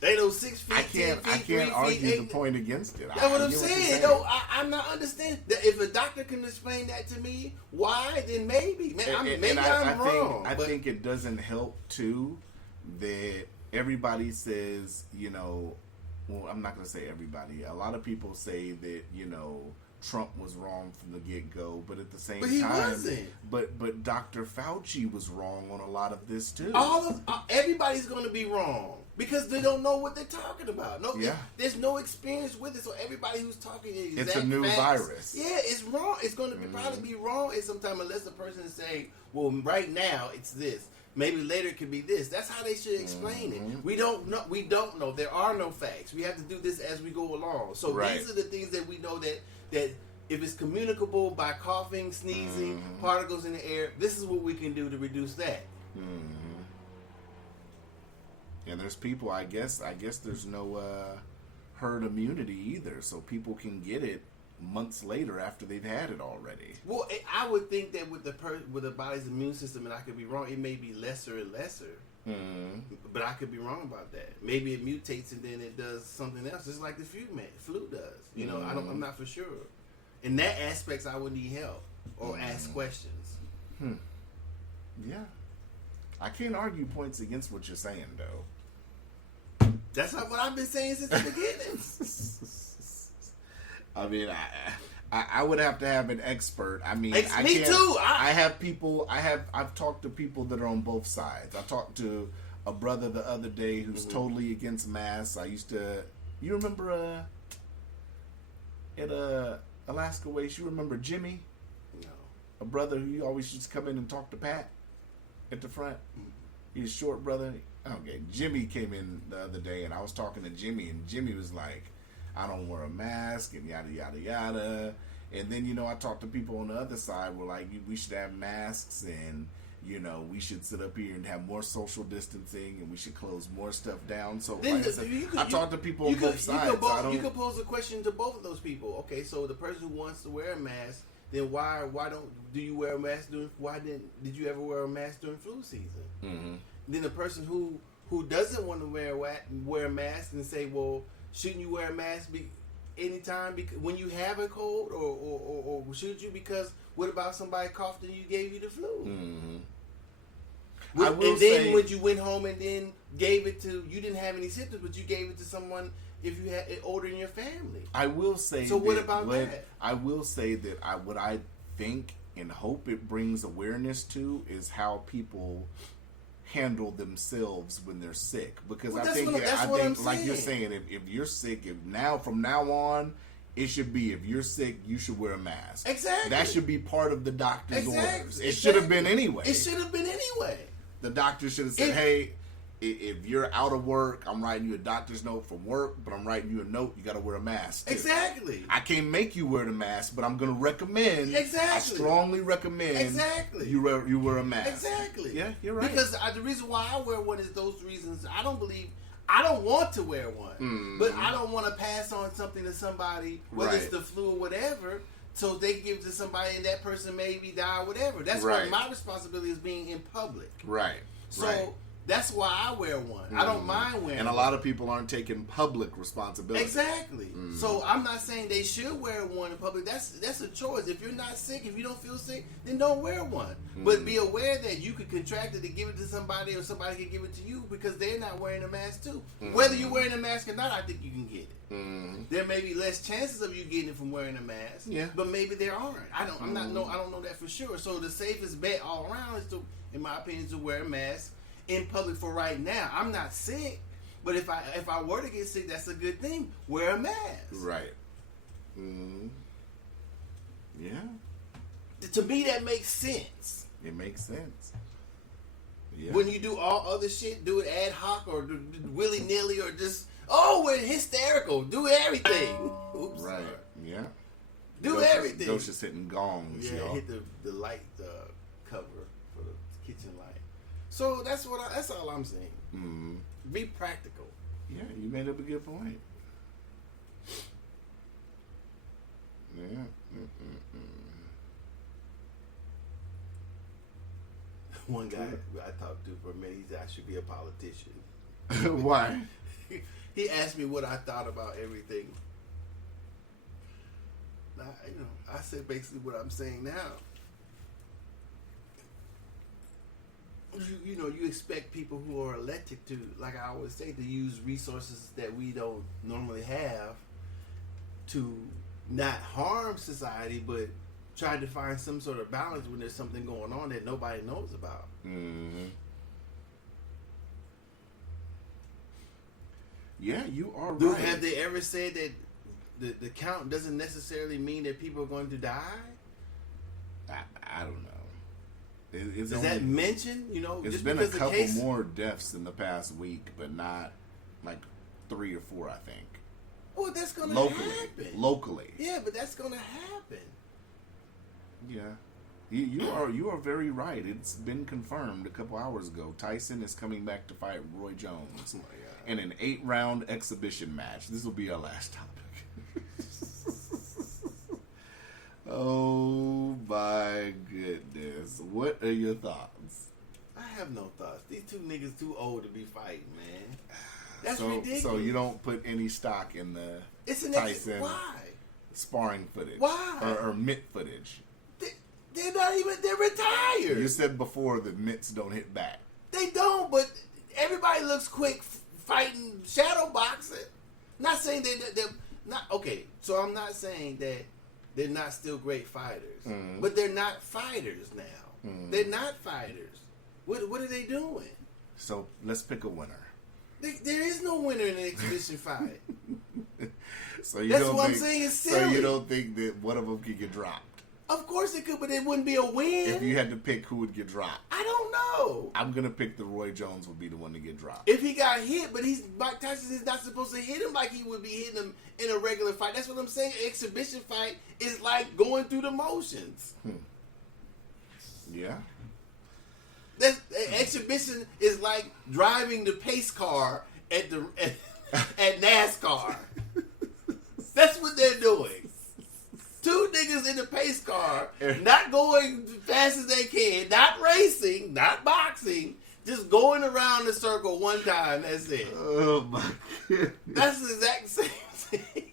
They know 6 feet, I can't 10 feet, 3 feet, argue 8 the point against it. That's what I I'm get saying. you're No, I'm not understanding. That if a doctor can explain that to me, why? Then maybe. Man, I'm wrong. I think it doesn't help too that everybody says, well, I'm not going to say everybody. A lot of people say that, Trump was wrong from the get-go, but at the same But he time, wasn't. But Dr. Fauci was wrong on a lot of this too. Everybody's going to be wrong because they don't know what they're talking about. No, Yeah. there's no experience with it, so everybody who's talking is It's a new virus. Yeah, it's wrong. It's going to probably be wrong at some time unless the person is saying, "Well, right now it's this." Maybe later it could be this. That's how they should explain it. We don't know. We don't know. There are no facts. We have to do this as we go along. So these are the things that we know that if it's communicable by coughing, sneezing, particles in the air, this is what we can do to reduce that. And there's people, I guess there's no herd immunity either, so people can get it months later after they've had it already. Well, I would think that with the body's immune system, and I could be wrong, it may be lesser and lesser. But I could be wrong about that. Maybe it mutates and then it does something else, just like the flu does. I'm not for sure. In that aspects, I would need help or ask questions. Yeah. I can't argue points against what you're saying, though. That's not what I've been saying since the beginning. I mean, I would have to have an expert. I mean, I Me can't, too. I have people. I've talked to people that are on both sides. I talked to a brother the other day who's totally against masks. I used to. You remember at Alaska Waste? You remember Jimmy? No. A brother who always used to come in and talk to Pat at the front. He's a short brother. Okay, Jimmy came in the other day, and I was talking to Jimmy, and Jimmy was like, I don't wear a mask, and yada, yada, yada. And then, you know, I talked to people on the other side were like, we should have masks, and, you know, we should sit up here and have more social distancing, and we should close more stuff down. So, Then like I said, I talked to people on both sides. You could pose a question to both of those people. Okay, so the person who wants to wear a mask, then why do you wear a mask did you ever wear a mask during flu season? Mm-hmm. Then the person who doesn't want to wear a mask and say, well, shouldn't you wear a mask anytime when you have a cold, or should you? Because what about somebody coughed and you gave you the flu? Mm-hmm. And then when you went home and then gave it to, you didn't have any symptoms, but you gave it to someone if you had it older in your family. I will say. So what about that? I will say that what I think and hope it brings awareness to is how people handle themselves when they're sick, because I think like you're saying, if you're sick, from now on, it should be, if you're sick, you should wear a mask. Exactly. That should be part of the doctor's orders. It Exactly. should have been anyway. It should have been anyway. The doctor should have said, hey, if you're out of work, I'm writing you a doctor's note from work, but I'm writing you a note, you got to wear a mask too. Exactly. I can't make you wear the mask, but I'm going to recommend. Exactly. I strongly recommend. Exactly. You wear a mask. Exactly. Yeah, you're right. Because the reason why I wear one is those reasons. I don't want to wear one, but I don't want to pass on something to somebody, whether it's the flu or whatever, so they can give it to somebody and that person maybe die or whatever. That's why my responsibility is being in public. Right. So that's why I wear one. I don't mind wearing. And a lot of people aren't taking public responsibility. Exactly. So I'm not saying they should wear one in public. That's a choice. If you're not sick, if you don't feel sick, then don't wear one. But be aware that you could contract it to give it to somebody, or somebody can give it to you because they're not wearing a mask too. Whether you're wearing a mask or not, I think you can get it. There may be less chances of you getting it from wearing a mask. Yeah. But maybe there aren't. I don't know that for sure. So the safest bet all around is to, in my opinion, to wear a mask in public for right now. I'm not sick, but if I were to get sick, that's a good thing. Wear a mask. Right. Yeah. To me, that makes sense. It makes sense. Yeah. When you do all other shit, do it ad hoc or willy nilly, or just we're hysterical. Do everything. Oops. Right. Yeah. Do everything. Ghost just hitting gongs. Yeah. Y'all. Hit the light cover for the kitchen light. So that's all I'm saying. Be practical. Yeah, you made up a good point. Yeah. One guy I talked to for a minute, he said I should be a politician. Why? He asked me what I thought about everything. I said basically what I'm saying now. You expect people who are elected to, like I always say, to use resources that we don't normally have to not harm society, but try to find some sort of balance when there's something going on that nobody knows about. Yeah, you are right. Have they ever said that the count doesn't necessarily mean that people are going to die? I don't know. Is that mentioned? It's just been a because couple more deaths in the past week, but not like 3 or 4, I think. Well, that's going to happen. Locally. Yeah, but that's going to happen. Yeah. You are very right. It's been confirmed a couple hours ago. Tyson is coming back to fight Roy Jones in an 8-round exhibition match. This will be our last topic. Oh my goodness. What are your thoughts? I have no thoughts. These two niggas too old to be fighting, man. That's ridiculous. So you don't put any stock in the Tyson why? sparring footage? Why? Or mitt footage? They're not even, they're retired. You said before that mitts don't hit back. They don't, but everybody looks quick fighting shadow boxing. Not saying they're not okay. So I'm not saying that they're not still great fighters, but they're not fighters now. They're not fighters. What are they doing? So let's pick a winner. There is no winner in an exhibition fight. So you That's don't what I'm think- saying. It's So silly. you don't think that one of them could get dropped? Of course it could, but it wouldn't be a win. If you had to pick who would get dropped, I don't know. I'm gonna pick the Roy Jones would be the one to get dropped. If he got hit, but Mike Tyson is not supposed to hit him like he would be hitting him in a regular fight. That's what I'm saying. An exhibition fight is like going through the motions. Yeah. An exhibition is like driving the pace car at NASCAR. That's what they're doing. Two niggas in the pace car, not going as fast as they can, not racing, not boxing, just going around the circle one time. That's it. Oh my God. That's the exact same thing.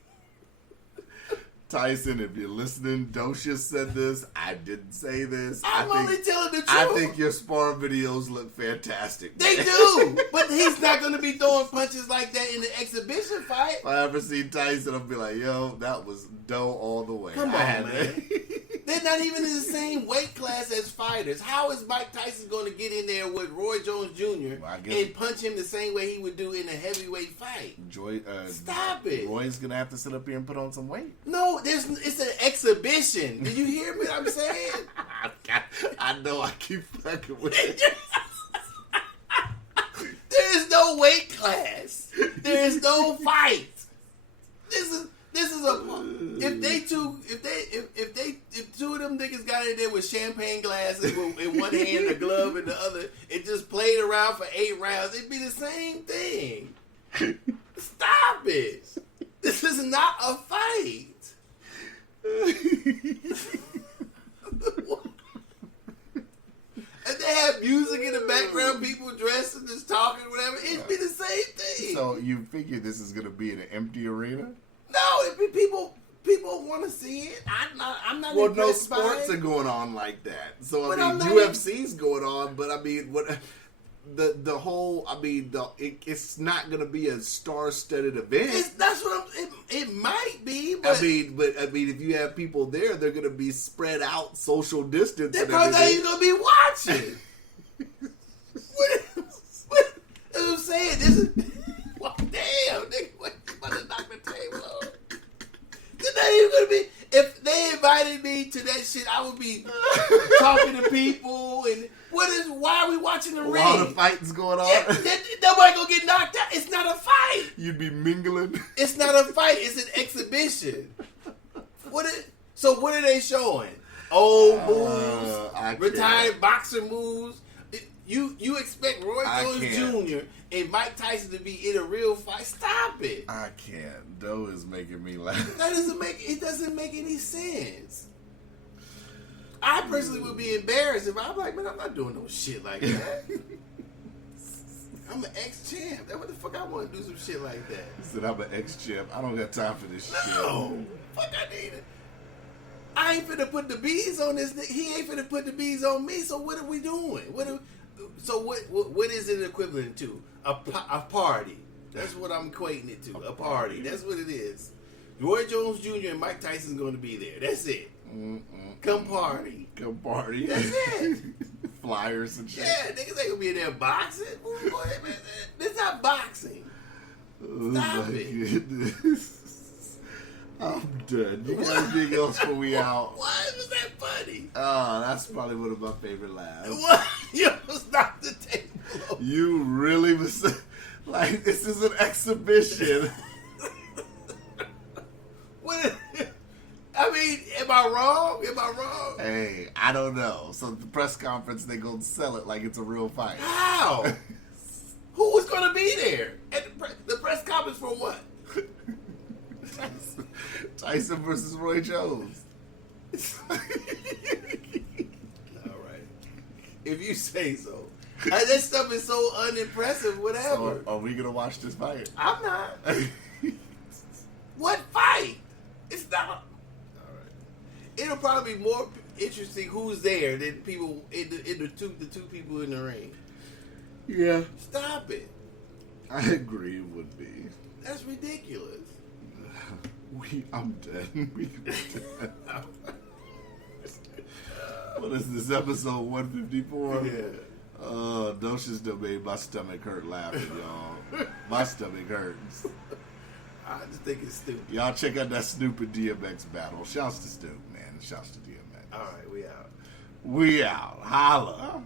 Tyson, if you're listening, Dosha said this. I didn't say this. I'm only telling the truth. I think your sparring videos look fantastic. They man. do, but he's not going to be throwing punches like that in the exhibition fight. If I ever see Tyson, I'll be like, yo, that was dough all the way. Come I on, had man. it. They're not even in the same weight class as fighters. How is Mike Tyson going to get in there with Roy Jones Jr. Well, I guess- and punch him the same way he would do in a heavyweight fight? Stop it. Roy's gonna have to sit up here and put on some weight. No, it's an exhibition. Did you hear me? What I'm saying. I know. I keep fucking with it. There is no weight class. There is no fight. This is a if two of them niggas got in there with champagne glasses in one hand, a glove in the other, and just played around for 8 rounds, it'd be the same thing. Stop it. This is not a fight. And they have music in the background, people dressed and just talking, whatever. It'd be the same thing. So you figure this is gonna be in an empty arena? No, it'd be people want to see it. I'm not Well, no impressed by sports it. are going on like that. So But I I'm mean, not UFC's going on, but I mean, what the whole? I mean, it's not going to be a star-studded event. That's what it might be, but I mean, if you have people there, they're going to be spread out, social distance. they're and probably not everything. even gonna be watching. what I'm saying, this is well, damn, nigga, what you about to knock the table over? They're not even gonna be. If they invited me to that shit, I would be talking to people and why are we watching the ring? While the fighting's going on, Nobody gonna get knocked out. It's not a fight. you'd be mingling. It's not a fight. It's an exhibition. So what are they showing? Old moves, I can't. retired boxer moves. You expect Roy I Jones can't. Jr. and Mike Tyson to be in a real fight? Stop it. I can't. Doe is making me laugh. That doesn't make any sense. I personally would be embarrassed if I'm like, man, I'm not doing no shit like that. I'm an ex-champ. That's what the fuck I want to do some shit like that. He said, I'm an ex-champ. I don't got time for this No, fuck, I need it. I ain't finna put the bees on this. He ain't finna put the bees on me. So what are we doing? What is it equivalent to? A party. That's what I'm equating it to. A party. That's what it is. Roy Jones Jr. and Mike Tyson's going to be there. That's it. Come party. Come party. That's it. Flyers and shit. Yeah, niggas ain't gonna be in there boxing. Boy, man, this not boxing. Oh Stop my it. goodness. I'm done. You got anything else for we out? Why was that funny? Oh, that's probably one of my favorite laughs. What? You almost knocked the table over. You really was like, this is an exhibition. What? I mean, am I wrong? Am I wrong? Hey, I don't know. So at the press conference, they gonna sell it like it's a real fight. How? Who was going to be there? At the press conference for what? Tyson versus Roy Jones. All right. If you say so. That stuff is so unimpressive, whatever. So are we gonna watch this fight? I'm not. What fight? It's not. All right. It'll probably be more interesting who's there than people in the two people in the ring. Yeah. Stop it. I agree. It would be. That's ridiculous. I'm dead. We dead. What is this, episode 154? Yeah. Docious done made my stomach hurt laughing, y'all. My stomach hurts. I just think it's stupid. Y'all check out that Snoop and DMX battle. Shouts to Snoop, man. Shouts to DMX. All right, we out. We out. Holla.